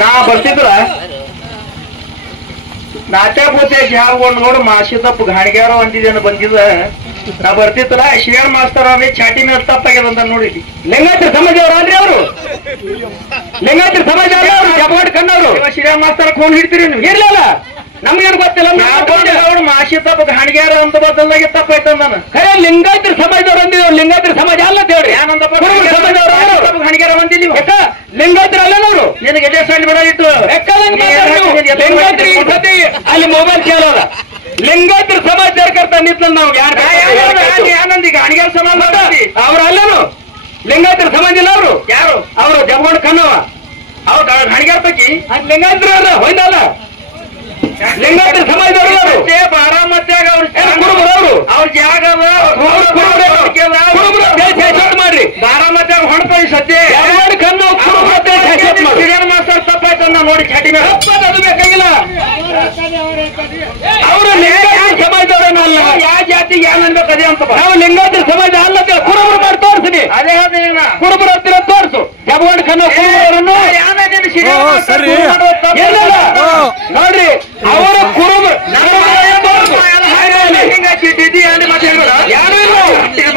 ನಾ ಬರ್ತಿದ್ರ ನಾಟ್ಯಪೂತೆ ಜಾಲ್ಗೊಂಡು ನೋಡು ಮಾಸಿದಪ್ಪ ಗಾಣಿಗ್ಯಾರ ಒಂದಿದ್ದೇನು ಬಂದಿದ ನಾ ಬರ್ತಿತ್ತಲ್ಲ ಶ್ರೀಯಾನ್ ಮಾಸ್ತರ್ ಅವ್ರಿ ಚಾಟಿ ಮೇಲೆ ತಪ್ಪಾಗ್ಯದಂತ ನೋಡಿ ಲಿಂಗಾಯತರ ಸಮಾಜ ಅವ್ರು ಅಂದ್ರೆ ಅವರು ಲಿಂಗಾಯತರ ಸಮಾಜ ಅವರು ಜಬಾಟ್ ಕಣ್ಣವರು ಶ್ರೀಯಾನ್ ಮಾಸ್ತರ್ ಫೋನ್ ಹಿಡ್ತೀರಿ ನೀವು ಇರ್ಲಿಲ್ಲ ನಮ್ಗೇನು ಗೊತ್ತಿಲ್ಲ ಅವ್ರು ಮಾಸಿದಪ್ಪ ಗಾಣಿಗ್ಯಾರ ಅಂತ ಬದಲಾಗಿ ತಪ್ಪಾಯ್ತಂದ ನಾನು ಖರೆ ಲಿಂಗಾಯತರ ಸಮಾಜದವ್ರು ಅಂದಿದ್ರು ಲಿಂಗಾಯತರ ಸಮಾಜ ಅಲ್ಲ ಅಂತ ಹೇಳಿ ಏನಂದಪ್ಪ ಸಮಾಜದವ್ರು ಗಾಣಿಗ್ಯಾರ ಬಂದಿದ್ದೀವಿ ಲಿಂಗಾಯತರ ಅಲ್ಲೇನವ್ರು ನಿನಗೆ ಎದೆ ಸಣ್ಣ ಬಿಡ ಇಟ್ಟು ಅಲ್ಲಿ ಮೊಬೈಲ್ ಕೇಳೋದ ಲಿಂಗಾಯತರ ಸಮಾಜ ಸೇರ್ಕರ್ತ ನಿಂತ ನಾವು ಏನಂದಿ ಗಾಣಿಗ್ಯಾರ ಸಮಾಜ ಅವ್ರ ಅಲ್ಲೇನು ಲಿಂಗಾಯತರ ಸಮಾಜ ಇಲ್ಲ ಅವರು ಯಾರು ಅವರು ಜಮಗೊಂಡ್ ಕನ್ನವ ಅವ್ರು ಗಾಣಿಗ್ಯಾರ ಪೈಕಿ ಲಿಂಗಾಯತರ ಅಲ್ಲ ಹೋಯ್ತಲ್ಲ ಲಿಂಗಾಯತರ ಸಮಾಜದವರು ಬಾರಾಮತ್ಯಾಗ ಕುರುಬರವರು ಅವ್ರ ಜಾಗ ಮಾಡ್ರಿ ಬಾರಾಮತ್ಯಾಗ ಹೊಣಪೈ ಸದ್ಯ ಕಣ್ಣು ಶ್ರೀಯಾನ್ ಮಾಸ್ತರ್ ತಪ್ಪಾಯ್ತಂದ ನೋಡಿ ಚಾಟಿ ಮೇಲೆ ಅದು ಬೇಕಾಗಿಲ್ಲ ಅವರು ಲಿಂಗಾಯತ ಸಮಾಜದವರನ್ನ ಅಲ್ಲ ಯಾವ ಜಾತಿಗೆ ಏನ್ ಅನ್ಬೇಕು ಅದೇ ಅಂತ ನಾವು ಲಿಂಗಾಯತ ಸಮಾಜ ಅಲ್ಲ ಕುರುಬರು ಮಾಡಿ ತೋರಿಸ್ತೀನಿ ಅದೇ ಹೇಳ್ತೀನಿ ಕುರುಬರ ಹತ್ತಿರ ತೋರಿಸು ಜಮಗೊಂಡ್ ಕನ್ನಡ ಕುರುಬರನ್ನು ನೋಡ್ರಿ ಅವರ ಕುರುಬರು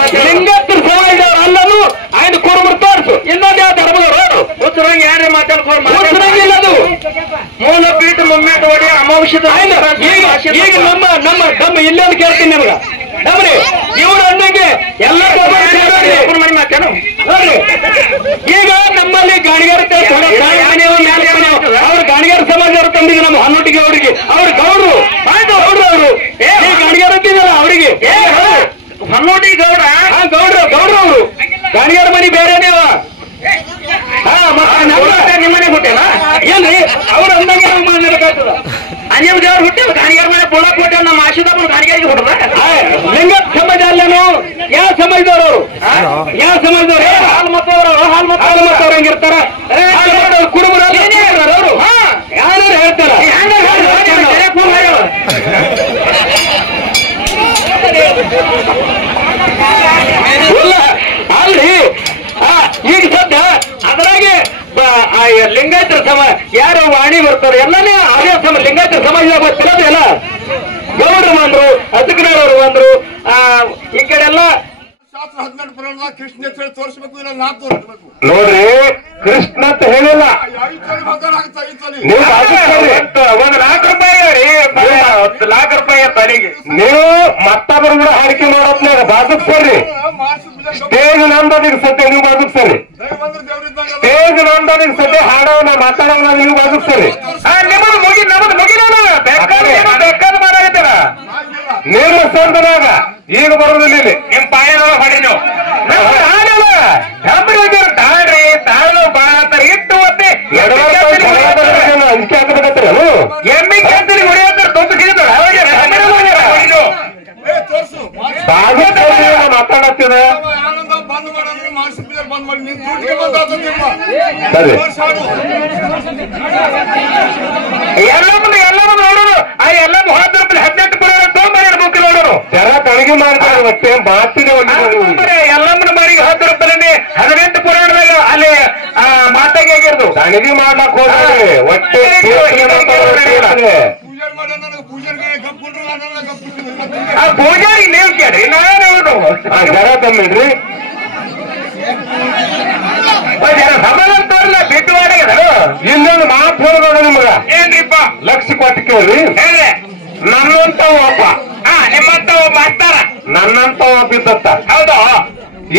ಲಿಂಗಾಯತ ಸಮಾಜದವರು ಅಲ್ಲನು ಆಯ್ತು ಕುರುಬರು ತೋರಿಸು ಇನ್ನೊಂದು ಯಾವ ಧರ್ಮದವರು ಉತ್ತರಂಗ ಯಾರೇ ಮಾತಾಡ್ಕೊಂಡು ಅದು ಮೂಲ ಪೀಠ ಮುಮ್ಮೇಟ ಹೊಡಿ ಅಮಾವಶ್ಯದ ಈಗ ನಮ್ಮ ಇಲ್ಲೊಂದು ಕೇಳ್ತೀನಿ ನಿಮ್ಗ ನಮ್ರಿ ಇವ್ರ ಅಣ್ಣಗೆ ಎಲ್ಲ ನೋಡ್ರಿ ಈಗ ನಮ್ಮಲ್ಲಿ ಗಾಣಿಗಾರ ಅವ್ರ ಗಾಣಿಗಾರ ಸಮಾಜದವ್ರ ತಂದಿಗೆ ನಮ್ಮ ಹನ್ನೊಟ್ಟಿಗೆ ಅವರಿಗೆ ಅವ್ರ ಗೌಡ್ರು ಗೌಡ್ರು ಅವರು ಗಾಣಿಗಾರ ಅಂತಿದಲ್ಲ ಅವರಿಗೆ ಹನ್ನೊಟ್ಟಿ ಗೌಡ ಗೌಡ್ರು ಅವರು ಗಾಣಿಗಾರ ಮನಿ ಬೇರೆನೇ ನಿಮ್ಮನೆ ಹುಟ್ಟೇನ ಏನ್ರಿ ಅವ್ರ ಅಂದಂಗೆ ನಾವು ಮಾತಾಡಬೇಕಾಗ್ತದ ಅನ್ಯಮ ದೇವ್ರು ಹುಟ್ಟೇವ ಗಾಣಿಗಾರ ಮನೆ ಬುಡಕ್ ಕೊಟ್ಟೆ ನಮ್ಮ ಆಶೀದಪ್ಪನ ಗಾಣಿಗಾರಿಗೆ ಹುಟ್ಟದ ಲಿಂಗ ಸಮಾಜ ಅಲ್ಲೇನು ಯಾವ ಸಮಾಜದವರು ಯಾವ ಸಮಾಜದವರು ಹಾಲು ಮತ್ತವರು ಹಾಲು ಹೆಂಗಿರ್ತಾರ ಕುರುಬರು ಅವರು ಯಾರು ಹೇಳ್ತಾರ ಅಲ್ರಿ ಈಗ ಸದ್ಯ ಅದ್ರಾಗೆ ಲಿಂಗಾಯತರ ಸಮಾಜ ಯಾರು ವಾಣಿ ಬರ್ತಾರೆ ಎಲ್ಲನೇ ಅದೇ ಲಿಂಗಾಯತರ ಸಮಾಜ ಬರ್ತಿರೋದು ಎಲ್ಲ ಗೌಡ್ರು ಬಂದ್ರು ಅತಿಕನವರು ಬಂದ್ರು ಈ ಕಡೆ ಎಲ್ಲ 18 ಪುರಾಣದಾಗ ಕೃಷ್ಣ ಅಂತ ಹೇಳಿ ತೋರಿಸ್ಬೇಕು ಇಲ್ಲ ನಾ ತೋರಿಸ್ಬೇಕು ನೋಡ್ರಿ ಕೃಷ್ಣ ಅಂತ ಹೇಳಿಲ್ಲ ನೀವು ₹1,00,000 ತಲೆಗೆ ನೀವು ಮತ್ತೊಬ್ಬರು ಕೂಡ ಹಾಡಿಕೆ ಮಾಡೋದ್ನಾಗ ಬಾಧಿಸ್ತಾರ್ರಿ ಸ್ಟೇಜ್ ನಂದನಿಗೆ ಸದ್ಯ ನೀವು ಬಾಧಿಸ್ತಾರಿ ಸ್ಟೇಜ್ ನಂದನಿಗೆ ಸದ್ಯ ಹಾಡೋನ ಮಾತಾಡೋನ ನೀವು ಬಾಧಿಸ್ತಾರಿ ನಿಮ್ಮದು ಮುಗಿ ನಮ್ಮದು ಮುಗಿನೋಣ ಬೇಕಾದ ಮಾಡಾಗಿದ್ದಾರ ನಿಮ್ಮ ಸಂದನಾಗ ಈಗ ಬರೋದಿಲ್ಲ ಇಲ್ಲಿ ನಿಮ್ ಪಾಯದೊಳಗೆ ಹೊಡಿ ನೀವು ತಾಳ್ರಿ ತಾಳು ಬಾಳತ್ತಾರ ಇಟ್ಟು ಒತ್ತೆ ಅಂಜಿಕೆ ಹಾಕಬೇಕತ್ತಲ್ಲ ಎಮ್ಮಿ ಕೆಂತಲಿ ಹೊಡಿಯೋದ್ರ ತೊಂದು ಸಿಗುತ್ತಾರ ಮಾತಾಡತ್ತಿದ ಬಂದ್ ಮಾಡಿದ್ರೆ ಮಾಡಿಸಿದ್ರೆ ಬಂದ್ ಮಾಡಿ ನಿನ್ ದುಡ್ಡಿಗೆ ಬಂದಾಗ್ತದಿಲ್ಲ ಎಲ್ಲರೂ ನೋಡೋರು ಆ ಎಲ್ಲ ₹10 18 ಪುರಾಣ ತೊಂಬರ ಮುಖ್ಯ ನೋಡೋರು ಜರ ಕಳಿಗೆ ಮಾಡ್ತಾರೆ ಮತ್ತೆ ಮಾತಿನ ಎಲ್ಲಮ್ಮನ ಮಾರಿಗೆ ₹10 18 ಪುರಾಣದಾಗ ಅಲ್ಲಿ ಮಾತಾಗಿ ಆಗಿರ್ದು ಕಣಿಗೆ ಮಾಡ್ಲಕ್ ಹೋದ್ರೆ ಒಟ್ಟೆ ಪೂಜಾರಿ ನೀವು ಕೇಳ್ರಿ ನಾವೇ ಜರ ತಂಬಿಡ್ರಿ ಸಮಾಧಾನ ತೋರ್ಲ ಬಿಟ್ಟು ಮಾಡಿದ ಇನ್ನೊಂದು ಮಾತು ಹೇಳ್ಬೋದ ನಿಮ್ಗ ಏನ್ರಿಪ್ಪ ಲಕ್ಷ ಕೊಟ್ಟು ಕೇಳ್ರಿ ನನ್ನಂತ ಒಬ್ಬ ನಿಮ್ಮಂತ ಒಬ್ಬ ಆಗ್ತಾರ ನನ್ನಂತ ಒಬ್ಬ ಇದ್ದತ್ತ ಹೌದು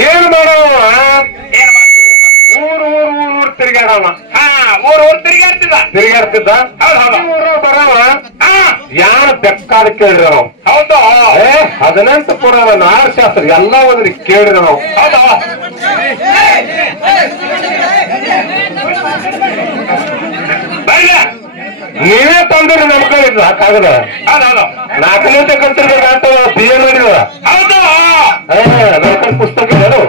ಏನ್ ಮಾಡವ ಊರು ತಿರುಗಾಡವ ಊರು ತಿರುಗಾಡ್ತಿದ್ದ ಹೌದು ಬರವ ಯಾರು ಬೆಕ್ಕಾದ ಕೇಳಿರ ನಾವು ಹೌದು 18 ಪುರಾಣ ನಾರಶಾಸ್ತ್ರ ಎಲ್ಲ ಓದ್ರಿ ಕೇಳಿರ ನಾವು ಹೌದಾ ನೀವೇ ತಂದ್ರೆ ನಮ್ಕೊಂಡಿದ್ದ ಕಾಗದ 4ನೇ ತಗೊಂತಿರ್ಗ BA ಮಾಡಿದ ಹೌದು ನಮ್ಕಂಡ್ ಪುಸ್ತಕ ಇದ್ದಾರು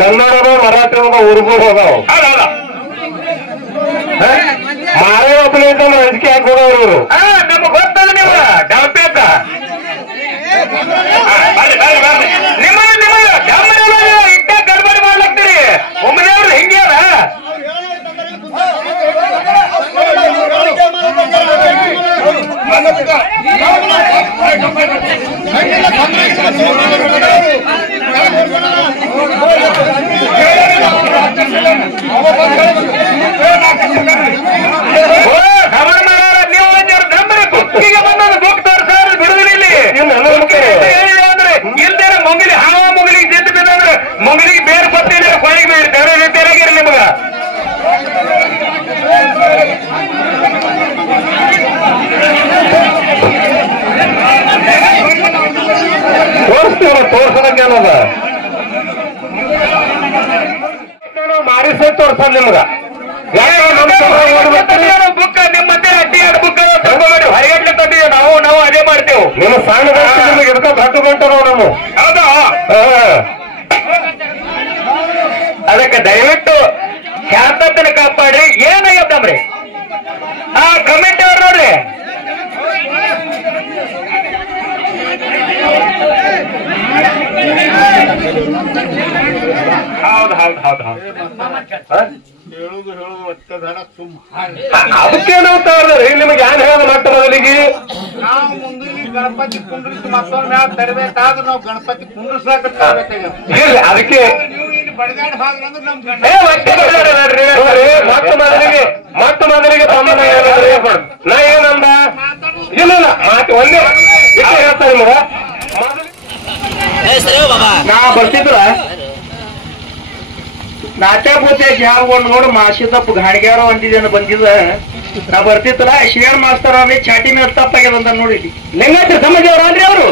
ಕನ್ನಡದ ಮರಾಠಿ ಉರ್ದು ಹೋದವು ಮಾರೇ ಒಬ್ಬನೇ ಇದ್ದ ಅಂಜಿಕೆ ಹಾಕಿ ಹೋದವರು ನಮಗ್ ಗೊತ್ತದ ನೀವು ಡಾಕ್ಟರ್ ನಿಮ್ಮ ಇಟ್ಟ ಗಡ್ಬಡಿ ಮಾಡ್ಲಾಗ್ತೀರಿ ಒಮ್ಮನೆಯವ್ರು ಹೆಂಗ್ಯಾರ ಅನ್ಸಲ್ಲ ನಿಮ್ಗ. ಬುಕ್ ನಿಮ್ಮ ಮತ್ತೆ ಅಡ್ಡಿ ಎರಡು ಬುಕ್ ತಗೊಂಡ್ಬೇಡಿ, ಹೊರಗಡೆ ತಂದಿ ನಾವು ಅದೇ ಮಾಡ್ತೇವೆ. ನಿಮ್ಮ ಸಣ್ಣ ನಿಮಗೆ ಹಿಡ್ಕೊಂಡು ಹತ್ತು ಗಂಟೆ ನಾವು. ಹೌದಾ? ಅದಕ್ಕೆ ದಯವಿಟ್ಟು ಶಾಂತತನ ಕಾಪಾಡ್ರಿ. ಏನಾಗತ್ತಂಬ್ರಿ ಕಮೆಂಟ್ ಅವ್ರು ನೋಡ್ರಿ. ಹೌದು ಹೌದು ಹೌದು ಹೌದು. ಅದಕ್ಕೇನಂತಾರ್ರಿ ನಿಮಗೆ ಯಾರು ಹೇಳೋದು ಮಾಡ್ತಾರ ಮೊದಲಿಗೆ? ನಾವು ಮುಂದಿನ ಗಣಪತಿ ಕುಂಡ್ರಿಸಿ ಮತ್ತೊಂದು ಮ್ಯಾಲ ತರಬೇಕಾದ್ರೆ ನಾವು ಗಣಪತಿ ಕುಂಡ್ರಿಸ್ಲಾಕ ಅದಕ್ಕೆ ಬಡದಾಡ ಭಾಗ ಅಂದ್ರೆ ನಮ್ ಮತ್ತ ಮೊದಲಿಗೆ ಸಂಬಂಧ ನಾ ಏನಂದ ಇಲ್ಲ ಮಾತು ಒಂದೇ ಹೇಳ್ತಾರೆ ನಿಮಗ. ನಾ ಬರ್ತಿದ್ರ ನಾಟ್ಯಪೂತೆ ಜಾರ್ಗೊಂಡು ನೋಡು ಮಾಸಿದಪ್ಪ ಗಾಣಿಗ್ಯಾರ ಒಂದಿನ ಬಂದಿದ. ನಾ ಬರ್ತಿತ್ತಲ್ಲ ಶ್ರೀಯರ್ ಮಾಸ್ತರ್ ಅವ್ರಿ ಚಾಟಿ ಮೇಲೆ ತಪ್ಪಾಗ್ಯದ ನೋಡಿ. ಲಿಂಗಾಯತ ಸಮಾಜ ಅವ್ರ ಅಲ್ರಿ ಅವರು,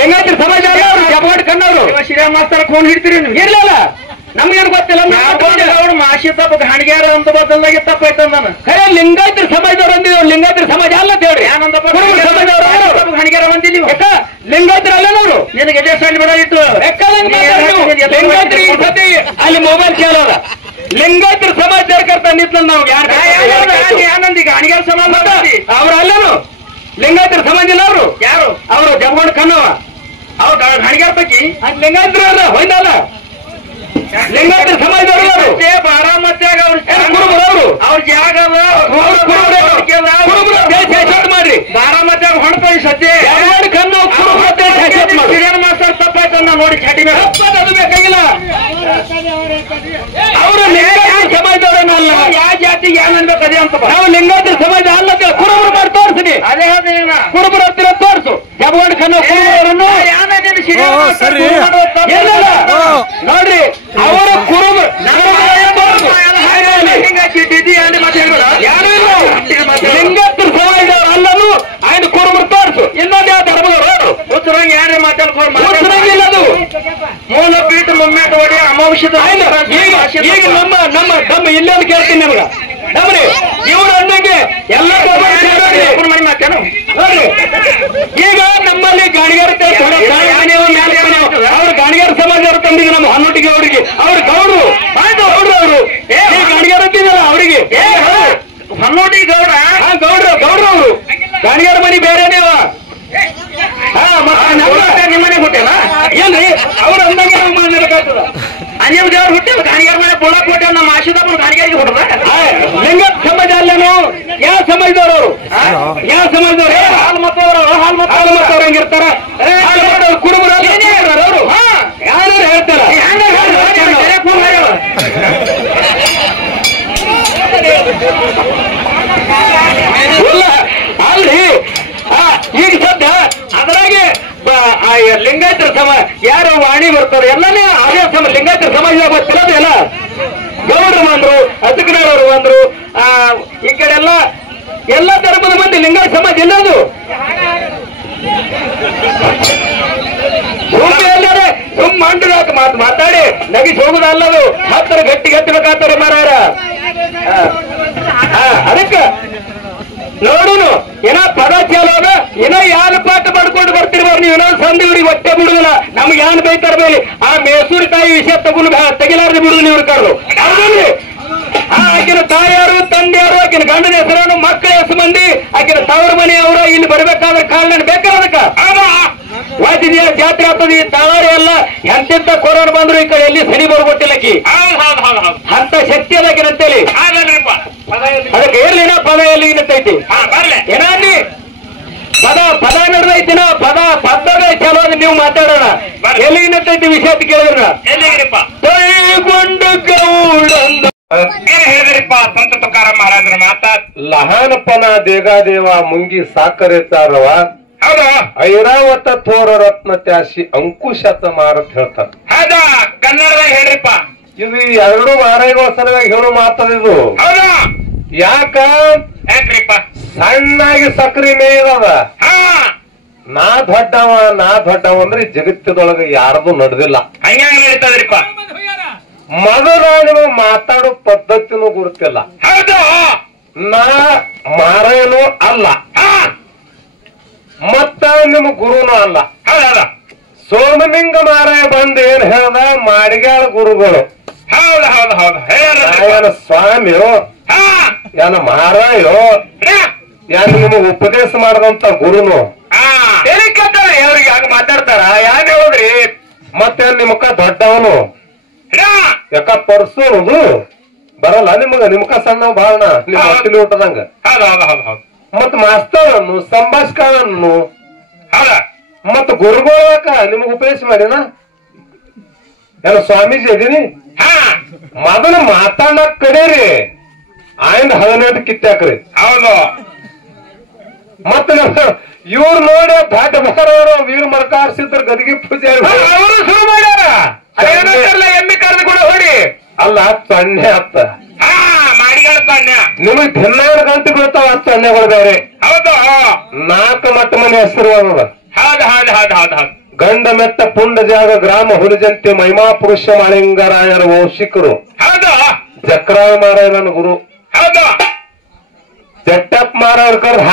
ಲಿಂಗಾಯತ ಸಮಾಜ ಅವ್ರು ಜಬಗಡ್ ಕಣ್ಣವ್ರು. ಶ್ರೀಯರ್ ಮಾಸ್ತರ್ ಫೋನ್ ಹಿಡ್ತೀರಿ ನೀವು? ಇರ್ಲಿಲ್ಲ, ನಮ್ಗೇನು ಗೊತ್ತಿಲ್ಲ. ಅವ್ರು ಮಾಸಿದಪ್ಪ ಗಾಣಿಗ್ಯಾರ ಅಂತ ಬದಲಾಗಿ ತಪ್ಪಾಯ್ತಂದ ನಾನು. ಖರೆ ಲಿಂಗಾಯತ ಸಮಾಜದವ್ರು ಅಂದಿದ್ರು, ಲಿಂಗಾಯತ ಸಮಾಜ ಅಲ್ಲ ಹೇಳಿ. ಏನಂದಪ್ಪ ಗಾಣಿಗ್ಯಾರ ಬಂದಿಲ್ಲ ಲಿಂಗಾಯತರ ಅಲ್ಲನವ್ರು. ನಿನಗೆ ಎದೆ ಸಣ್ಣ ಬಿಡ ಇಟ್ಟು ಅಲ್ಲಿ ಮೊಬೈಲ್ ಕೇಳೋದ ಲಿಂಗಾಯತರ ಸಮಾಜ ಕರ್ತ ನಿಂತ ನಾವು ಯಾನಂದಿ ಗಾಣಿಗ್ಯಾರ ಸಮಾಜ ಅವ್ರ ಅಲ್ಲನು ಲಿಂಗಾಯತರ ಸಮಾಜ ಇಲ್ಲ. ಅವರು ಯಾರು? ಅವರು ಜಮಗೊಂಡು ಕನ್ನವ ಅವ್ರು ಗಾಣಿಗ್ಯಾರ ಪೈಕಿ ಲಿಂಗಾಯತರು ಅಲ್ಲ ಹೊಯ್ದಲ್ಲ. ಲಿಂಗಾಯತರ ಸಮಾಜದವರು ಬಾರಾಮತ್ಯಾಗ ಅವರು ಅವ್ರ ಜಾಗ ಮಾಡ್ರಿ. ಬಾರಾಮತ್ಯಾಗ ಹೊಣಪೈ ಸದ್ಯ ಮಾಸ್ತರ್ ತಪ್ಪಾಯ್ತಂದ ನೋಡಿ ಚಾಟಿ ಮೇಲೆ ಅದು ಬೇಕಾಗಿಲ್ಲ. ಅವರು ಲಿಂಗಾಯತ ಸಮಾಜದವರನ್ನು ಅಲ್ಲ. ಯಾವ ಜಾತಿಗೆ ಏನ್ ಅನ್ಬೇಕು ಅದೇ ಅಂತ ನಾವು ಲಿಂಗಾಯತ ಸಮಾಜ ಅಲ್ಲ ಕುರುಬರು ಮಾಡಿ ತೋರಿಸ್ತೀನಿ. ಅದೇ ಹೇಳ್ತೀನಿ ಕುರುಬರು ಹತ್ತಿರ ತೋರಿಸು ಜಬಗಡ್ ಖನ್ನ ಕುರುಬರನ್ನು ನೋಡ್ರಿ. ಅವರ ಕುರುಬ ಯಾರು ಇಲ್ಲ ಲಿಂಗಾಯತ ಸಮಾಜದವರು ಅಲ್ಲನು ఆయన ಕುರುಬರು ತೋರಿಸು. ಇನ್ನೊಂದು ಯಾವ ಧರ್ಮದವರು ಉತ್ತರಂಗಿ ಯಾರೇ ಮಾತಾಡ್ಕೊಂಡು ಅದು ಮೂಲ ಪೀಠ ಮುಮ್ಮೇಟ ಹೊಡಿ ಅಮಾಂಶದ. ಈಗ ನಮ್ಮ ಇಲ್ಲೊಂದು ಕೇಳ್ತೀನಿ ನಿಮ್ಗ ನಮ್ರಿ ಇವ್ರ ಅನ್ನಂಗೆ ಎಲ್ಲ ಮನೆ ಮಾತೇನು ನೋಡ್ರಿ. ಈಗ ನಮ್ಮಲ್ಲಿ ಗಾಣಿಗಾರ ಅವ್ರು ಗಾಣಿಗಾರ ಸಮಾಜದವರು ತಂದಿಗೆ ನಮ್ಮ ಹನ್ನೊಟ್ಟಿಗೆ ಅವರಿಗೆ ಅವ್ರ ಗೌಡ್ರು ಅವರು ಗಾಣಿಗಾರ ಅಂತಿದಲ್ಲ ಅವರಿಗೆ ಹನ್ನೊಟ್ಟಿ ಗೌಡ ಗೌಡ್ರು ಅವರು ಗಾಣಿಗಾರ ಮನಿ ಬೇರೆನೇ ಅವ. ನಿಮ್ಮನೆ ಹುಟ್ಟಿಲ್ಲ ಏನ್ರಿ ಅವ್ರ ಅಂದಂಗೆ ನಾವು ಮಾಡಬೇಕಾಗ್ತದ. ಅನ್ಯಮ ದೇವ್ರು ಹುಟ್ಟಿಲ್ಲ ಗಾಣಿಗಾರ ಮನೆ ಬುಳ್ಳಕ್ ಹುಟ್ಟಿ ನಮ್ಮ ಆಶೀದಪ್ಪ ಗಾಣಿಗಾರಿಗೆ ಹುಟ್ಟದ. ಲಿಂಗಾಯತ ಸಮಾಜ ಅಲ್ಲೇನು ಯಾವ ಸಮಾಜದವರು ಯಾವ ಸಮಾಜದವ್ರು ಹಾಲು ಮತ್ತವ್ರು ಹಂಗಿರ್ತಾರ. ಕುರುಬರು ಅವರು ಯಾರು ಹೇಳ್ತಾರ ಅಲ್ರಿ. ಈಗ ಸದ್ಯ ಅದರಾಗೆ ಲಿಂಗಾಯತರ ಸಮಾಜ ಯಾರು ವಾಣಿ ಬರ್ತಾರೆ ಎಲ್ಲನೇ ಅದೇ ಲಿಂಗಾಯತರ ಸಮಾಜದಾಗ ಗೊತ್ತಿರೋದು ಎಲ್ಲ. ಗೌಡರು ಬಂದ್ರು, ಅತಿಕನವರು ಬಂದ್ರು, ಈ ಕಡೆ ಎಲ್ಲ ಧರ್ಮದ ಮಂದಿ ಲಿಂಗಾಯತ ಸಮಾಜ ಎಲ್ಲದು ಎಲ್ಲರೇ ಸುಮ್ ಮಂಡ್ರಾಕ ಮಾತಾಡಿ ನಗಿಸಿ ಹೋಗುದಲ್ಲದು. ಹತ್ತರ ಗಟ್ಟಿಬೇಕಾಗ್ತಾರೆ ಮಾರಾಯ. ಅದಕ್ಕ ನೋಡುನು ಏನೋ ಪದ ಚಾಲೋದ ಏನೋ ಯಾರು ಪಾಠ ಮಾಡ್ಕೊಂಡು ಬರ್ತಿರ್ಬಾರ ನೀವು. ಏನೋ ಸಂದಿವ್ರಿಗೆ ಹೊಟ್ಟೆ ಬಿಡುದಿಲ್ಲ. ನಮ್ಗೆ ಯಾನ್ ಬೈತಾರ ಬೇಲಿ ಆ ಮೇಸೂರು ತಾಯಿ ವಿಷಯ ತೆಗಿಲಾರ್ದು ಬಿಡುದು ನೀವು ಕರ್ದು ಹೌದಲ್ರಿ. ಆಕಿನ ತಾಯಿಯವರು ತಂದೆಯವರು ಆಕಿನ ಗಂಡನ ಹೆಸರನ್ನು ಮಕ್ಕಳ ಹೆಸರು ಮಂದಿ ಆಕಿನ ತವರು ಮನೆಯವರು ಇಲ್ಲಿ ಬರ್ಬೇಕಾದ್ರೆ ಕಾರಣ ಬೇಕಾದ ಅದಕ್ಕ ವಾದಿದೆಯ ಜಾತ್ರೆ ಆಗ್ತದೆ. ತಾವಾರಿ ಎಲ್ಲ ಎಂತೆಂತ ಕೊರೋನಾ ಬಂದ್ರು ಈ ಕಡೆ ಎಲ್ಲಿ ಸನಿ ಬರ್ಗೊಟ್ಟಿಲ್ಲಕಿ ಅಂತ ಶಕ್ತಿ ಅದಕ್ಕೆ ಅಂತೇಳಿ ಅದಕ್ಕೆ ಎಲ್ಲಿನ ಪದ ಎಲ್ಲಿ ನಿಂತೈತಿ ಏನಾದ್ರಿ ಪದ ನಡೆದೈತಿನ ಪದದ ಚಲೋ ನೀವು ಮಾತಾಡೋಣ. ಎಲ್ಲಿಗೆ ನಿಂತೈತಿ ವಿಷಯ ಕೇಳಿದ್ರ ಗೌಡ ಹೇಳಿದ್ರಿಪ್ಪ ಸಂತ ತುಕಾರಾಮ್ ಮಹಾರಾಜರ ಮಾತಾ ಲಹಾನಪನ ದೇಗಾದೇವ ಮುಂಗಿ ಸಾಕರೇತಾರವ ಹೌದು ಐರಾವತ ಥೋರ ರತ್ನ ತ್ಯಾಸಿ ಅಂಕುಶತ ಮಾರತ್ ಹೇಳ್ತಾರ. ಹೌದಾ ಕನ್ನಡದಾಗ ಹೇಳ್ರಿಪ್ಪ. ಇದು ಎರಡು ಮಾರಾಯಗಳ ಸಲುವಾಗಿ ಹೇಳೋ ಮಾತದಿದು. ಹೌದಾ ಯಾಕ್ರಿಪ್ಪ ಸಣ್ಣಾಗಿ ಸಕ್ರಿ ಮೇಯದ ನಾ ದೊಡ್ಡವ ಅಂದ್ರೆ ಜಗತ್ತದೊಳಗೆ ಯಾರದು ನಡೆದಿಲ್ಲ. ಹಂಗ್ಯಾಂಗ ನಡೀತದ್ರಿಪ್ಪ. ಮೊದಲ ನೀವು ಮಾತಾಡೋ ಪದ್ಧತಿನೂ ಗುರುತಿಲ್ಲ. ಹೌದು, ನಾ ಮಾರೇನೂ ಅಲ್ಲ, ಮತ್ತ ನಿಮ್ ಗುರುನೂ ಅಲ್ಲ. ಹೌದಲ್ಲ, ಸೋಮಲಿಂಗ ಮಾರಾಯ ಬಂದ್ ಏನ್ ಹೇಳ್ದ, ಮಾಡಿಗ್ಯಾಳ ಗುರುಗಳು. ಹೌದು ಹೌದು ಹೌದು, ಏನ ಸ್ವಾಮಿಯೋ, ಏನ ಮಾರಾಯೋ, ಏನ್ ನಿಮಗ್ ಉಪದೇಶ ಮಾಡದಂತ ಗುರುನು ಕೇಳ್ತಾರೆ ಅವ್ರಿಗೆ ಹಂಗ ಮಾತಾಡ್ತಾರ. ಯಾನ್ ಹೇಳಿದ್ರಿ? ಮತ್ತೇನ್ ನಿಮಕ ದೊಡ್ಡವನು ಯಾಕ ಪರ್ಸೋದು ಬರಲ್ಲ ನಿಮಗ, ನಿಮಕ ಸಣ್ಣ ಬಾಳನ ನಿಮ್ ಹೊಟ್ಟಿಲಿ ಊಟದಂಗ. ಹೌದು ಹೌದು ಹೌದು ಹೌದು, ಮತ್ ಮಾಸ್ತರನ್ನು ಸಂಭಾಷಕರನ್ನು ಹೌದ, ಮತ್ ಗುರುಗಳಾಕ ನಿಮಗ್ ಉಪದೇಶ ಮಾಡಿನ ಏನ ಸ್ವಾಮೀಜಿ ಇದೀನಿ. ಮೊದಲು ಮಾತಾಡಕ್ ಕಡೀರಿ, ಆಯ್ನ 18 ಕಿತ್ತಾಕ್ರಿ. ಹೌದು, ಮತ್ತೆ ಇವ್ರು ನೋಡಿ ದಾಟ ಬರೋರು ವೀರ ಮರಕಾರ್ಸಿದ್ರ ಗದಿಗೆ ಪೂಜಾರಿ ಅವರು ಶುರು ಮಾಡ್ಯಾರ. ಎಮ್ಮೆ ಕರೆದು ಕೂಡ ಹೊಡಿ ಅಲ್ಲ, ತೊಣ್ಣೆ ಅತ್ತ ಮಾಡಿಗಳ ತಂಡ ನಿಮಗ್ 12 ಗಂಟೆ ಬೀಳ್ತಾವ. ತೊಣ್ಣೆಗಳು ಬೇರೆ. ಹೌದು, 4 ಮಟ್ಟ ಮನೆ ಹೆಸರು ಹೌದು ಹೌದು ಹೌದು ಹೌದು ಹೌದು. ಗಂಡ ಮೆತ್ತ ಪುಂಡ ಜಾಗ ಗ್ರಾಮ ಹುಲಿಜಂತೆ ಮಹಿಮಾ ಪುರುಷ ಮಾಳಿಂಗರಾಯರ ವಂಶಿಕರು. ಹೌದು, ಜಕ್ರಾಯ ಮಾರಾಯನ ಗುರು. ಹೌದು, ಜಟ್ಟಪ್ಪ ಮಾರಾಯರ್ ಕರ್ದು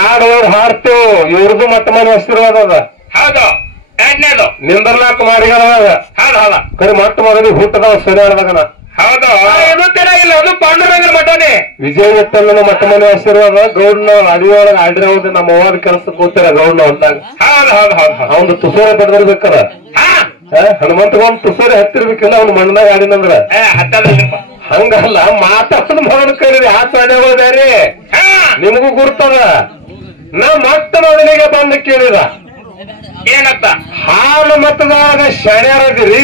ಹಾಡ್ತೇವ್. ಇವ್ರದ್ದು ಮಟ್ಟ ಮನೆ ಹೆಸರು ಅದ. ಹೌದು, ಎರಡನೇದು ನಿಂದರ್ಲಾಕ ಮಾರಿಗಾರದಾಗ ಹೌದು ಹೌದ, ಕರಿ ಮಟ್ಟ ಮಗನಿಗೆ ಹುಟ್ಟದವ ಸರಿಯಾದಗನ. ಹೌದು, ಇದು ಚೆನ್ನಾಗಿಲ್ಲ. ಅದು ಪಾಂಡುರಂಗನ ಮಠನೇ. ವಿಜಯ ಎತ್ತಲ್ಲನ ಮಟ್ಟ ಮನೆ ಹೆಸರು ಅದ. ಗೌಡ್ನ ಅಡಿಯೊಳಗ ಆಡ್ರಿ ಹೌದು, ನಮ್ಮ ಅವ್ವಾದ ಕೆಲಸಕ್ಕೆ ಹೋಗ್ತಾರ ಗೌಡ್ನ ಹೊಲ್ದಾಗ. ಹೌದು ಹೌದು ಹೌದು, ಅವ್ನು ತುಸೂರ ಬಡ್ದಿರ್ಬೇಕದ. ಹನುಮಂತಗೊಂದು ತುಸೂರಿ ಹತ್ತಿರ್ಬೇಕಿಲ್ಲ ಅವ್ನು ಮಣ್ಣದಾಗ ಆಡಿನಂದ್ರ. ಹತ್ತದಲ್ಪ ಹಂಗಲ್ಲ, ಮಾತಾಡೋದು ಮೊದಲು ಕರೀರಿ. ಆ ಸೊನ್ನೆಗಳು ಬೇರೆ ನಿಮಗೂ ಗುರ್ತದ. ನಾ ಮತ್ತ ಮೊದಲಿಗೆ ಬಂದು ಕೇಳಿದ ಏನತ್ತ? ಹಾಲು ಮತದೊಳಗ ಶಣ್ಯರದಿರಿ,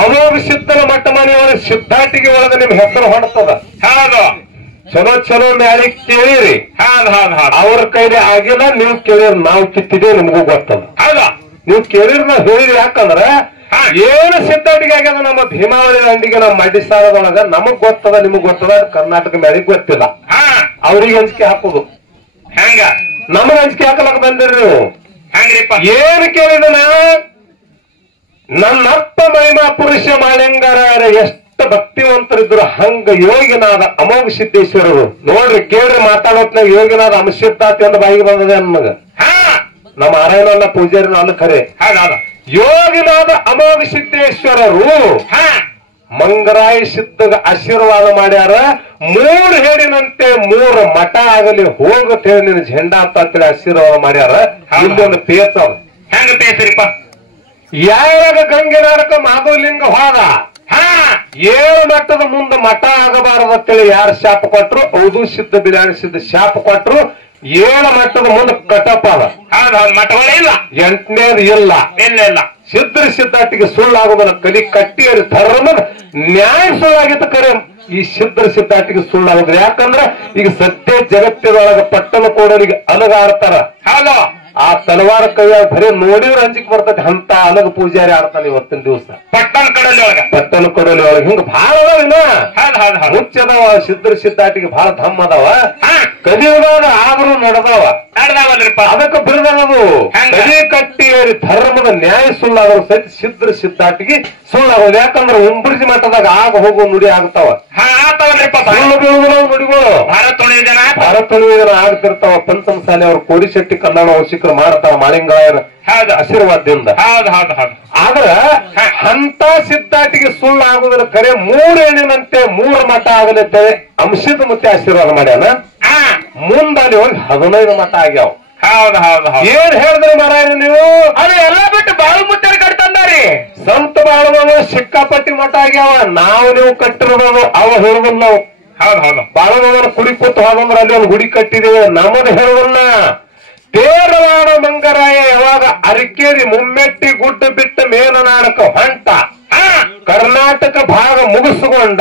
ಅಮೋಘ ಸಿದ್ಧನ ಮಟ್ಟ ಮನೆಯೊಳಗ ಸಿದ್ಧಾಟಿಗೆ ಒಳಗ ನಿಮ್ ಹೆಸರು ಹೊಡ್ತದ. ಹೌದು, ಚಲೋ ಚಲೋ ಮ್ಯಾಲಿ ಕೇಳಿರಿ. ಹೌದು ಹೌದು ಹೌದು, ಅವ್ರ ಕೈಲಿ ಆಗಿಲ್ಲ, ನೀವು ಕೇಳಿರಿ. ನಾವು ಕಿತ್ತಿದೇವ್ ನಿಮಗೂ ಗೊತ್ತದ. ಹೌದು, ನೀವು ಕೇಳಿರಿ, ನಾವ್ ಹೇಳಿರಿ. ಯಾಕಂದ್ರ ಏನು ಸಿದ್ಧಾಟಿಗೆ ಆಗ್ಯದ ನಮ್ಮ ಭೀಮಾವಳಿ ದಂಡಿಗೆ, ನಮ್ಮ ಮಡ್ಡಿ ಸಾಲದೊಳಗ ನಮಗ್ ಗೊತ್ತದ, ನಿಮಗ್ ಗೊತ್ತದ. ಕರ್ನಾಟಕ ಮ್ಯಾಲಿಗೆ ಗೊತ್ತಿಲ್ಲ. ಅವ್ರಿಗೆ ಅಂಜಿಕೆ ಹಾಕುದು. ಹೆಂಗ ನಮಗ್ ಅಂಜಿಕೆ ಹಾಕಲಕ್ ಬಂದಿರಿ ನೀವು. ಹೆಂಗ್ರಿಪ್ಪ? ಏನು ಕೇಳಿದನ, ನನ್ನಪ್ಪ ಮಹಿಮಾ ಪುರುಷ ಮಾಳಿಂಗರಾಯರ ಎಷ್ಟು ಭಕ್ತಿವಂತರಿದ್ರು ಹಂಗ ಯೋಗಿನಾದ ಅಮೋಘ ಸಿದ್ದೇಶ್ವರರು. ನೋಡ್ರಿ, ಕೇಳ್ರಿ, ಮಾತಾಡೋತ್ನಾಗ ಯೋಗಿನಾದ ಅಮಸಿದ್ದಾತಿ ಅಂತ ಬಾಯಿಗೆ ಬಂದದೆ ನಮಗ. ನಮ್ಮ ಆರಾಯನಲ್ಲ, ಪೂಜಾರಿನ ಅಲ್ಲ, ಖರೆ. ಯೋಗಿನಾದ ಅಮೋಘ ಸಿದ್ದೇಶ್ವರರು ಮಂಗರಾಯ ಸಿದ್ಧಗ ಆಶೀರ್ವಾದ ಮಾಡ್ಯಾರ. 3 ಹೇಳಿನಂತೆ 3 ಮಠ ಆಗಲಿ ಹೋಗತ್ ಹೇಳಿ ನಿನ್ನ ಝಂಡಾ ಅಂತೇಳಿ ಆಶೀರ್ವಾದ ಮಾಡ್ಯಾರ. ಇಲ್ಲೊಂದು ಪೇಸ ಹೆಂಗ ಪೇಸರಿಪ್ಪ? ಯಾವಾಗ ಗಂಗೆನಾಡಕ ಮಾಧವಲಿಂಗ ಹೋದ 7 ಮಟ್ಟದ ಮುಂದೆ ಮಠ ಆಗಬಾರದಂತೇಳಿ ಯಾರು ಶಾಪ ಕೊಟ್ರು? ಹೌದು, ಸಿದ್ಧ ಬಿರಾಣಿ ಸಿದ್ಧ ಶಾಪ ಕೊಟ್ರು. 7 ಮಟ್ಟದ ಮುಂದೆ ಕಟಪ್ ಅದ. ಹೌದು ಹೌದು, ಮಠಗಳೇ ಇಲ್ಲ. 8ನೇದು ಇಲ್ಲ. ಇಲ್ಲ. ಸಿದ್ಧ ಸಿದ್ಧಾಟಿಗೆ ಸುಳ್ಳಾಗುವುದನ್ನ ಕಲಿ ಕಟ್ಟಿ ಧರ್ಮದ ನ್ಯಾಯ ಸುಳ್ಳಾಗಿತ್ತು. ಕರೆ ಈ ಸಿದ್ಧ ಸಿದ್ಧಾಟಿಗೆ ಸುಳ್ಳಾಗುದ್ರೆ. ಯಾಕಂದ್ರ ಈಗ ಸತ್ಯ ಜಗತ್ತಿನೊಳಗ ಪಟ್ಟಣ ಕೋಡರಿಗೆ ಅಲಗಾಡ್ತಾರ. ಹೌದು, ಆ ತಲವಾರ ಕೈಯಾಗ ಬರೀ ನೋಡಿದ್ರೆ ಅಂಜಿಕ್ ಬರ್ತೈತಿ. ಅಂತ ಅಲಗ ಪೂಜಾರಿ ಆಡ್ತಾನೆ ಇವತ್ತಿನ ದಿವಸ ಪಟ್ಟಣ ಕಡಲಿ ಒಳಗ. ಪಟ್ಟಣ ಕೊಡಲಿ ಒಳಗೆ ಹಿಂಗ ಭಾಳ ಅದಾವ. ಮುಚ್ಚದವ ಸಿದ್ಧ ಸಿದ್ಧಾಟಿಗೆ ಬಹಳ ಧಮ್ಮ ಅದಾವ. ಕಲಿಯುಗದಾಗ ಆದ್ರೂ ನಡೆದವ. ಅದಕ್ಕೆ ಬಿಡದದು ಕಲಿ ಕಟ್ಟಿ ಧರ್ಮದ ನ್ಯಾಯ ಸುಳ್ಳಾದವು. ಸಿದ್ಧ ಸಿದ್ಧಾಟಿಗೆ ಸುಳ್ಳಾಗೋದು. ಯಾಕಂದ್ರೆ ಉಂಬರ್ಜಿ ಮಠದಾಗ ಆಗ ಹೋಗುವ ನುಡಿ ಆಗ್ತಾವ. ಸುಳ್ಳು ಬೀಳುವ ನುಡಿಗಳು ಭಾರತ ಆಗ್ತಿರ್ತಾವ. ಪಂಚಮ ಶಾಲೆ ಅವ್ರು ಕೋಡಿಶೆಟ್ಟಿ ಕಲ್ಯಾಣ ವಂಶಿಕರು ಮಾಡ್ತಾವ ಮಾಳಿಂಗರಾಯರ ಆಶೀರ್ವಾದದಿಂದ. ಆದ್ರ ಅಂತ ಸಿದ್ಧಾಟಿಗೆ ಸುಳ್ಳು ಆಗುವುದರ ಕರೆ 3 ಹೆಣ್ಣಿನಂತೆ 3 ಮಠ ಆಗಲಿದ್ದೇವೆ. ಅಂಶದ ಮತ್ತೆ ಆಶೀರ್ವಾದ ಮಾಡ್ಯಾನ. ಮುಂದಲ್ಲಿ ಹೋಗಿ 15 ಮಠ ಆಗ್ಯಾವ. ಏನ್ ಹೇಳಿದ್ರಿ ಮಾರಾಯ ನೀವು? ಅದು ಎಲ್ಲಾ ಬಿಟ್ಟು ಬಾಳು ಮುತ್ತಾರ ಕಟ್ತಂದಾರಿ. ಸಂತ ಬಾಳುವ ಸಿಕ್ಕಾಪಟ್ಟಿ ಮಠ ಆಗ್ಯಾವ. ನಾವು ನೀವು ಕಟ್ಟಿರೋದು ಅವ ಹೇಳುದನ್ನ ನಾವು. ಬಾಳುವವನ ಕುಡಿ ಕೂತು ಹೋದಂದ್ರ ಅಲ್ಲಿ ಒಂದು ಗುಡಿ ಕಟ್ಟಿದೇವೆ. ನಮ್ಮದು ಹೇಳುದನ್ನ ತೇರವಾಡ ಮಂಗರಾಯ ಯಾವಾಗ ಅರಕೇರಿ ಮುಮ್ಮೆಟ್ಟಿ ಗುಡ್ಡ ಬಿಟ್ಟ ಮೇಲನಾಡಕ ಹೊಂಟ ಕರ್ನಾಟಕ ಭಾಗ ಮುಗಿಸಿಕೊಂಡ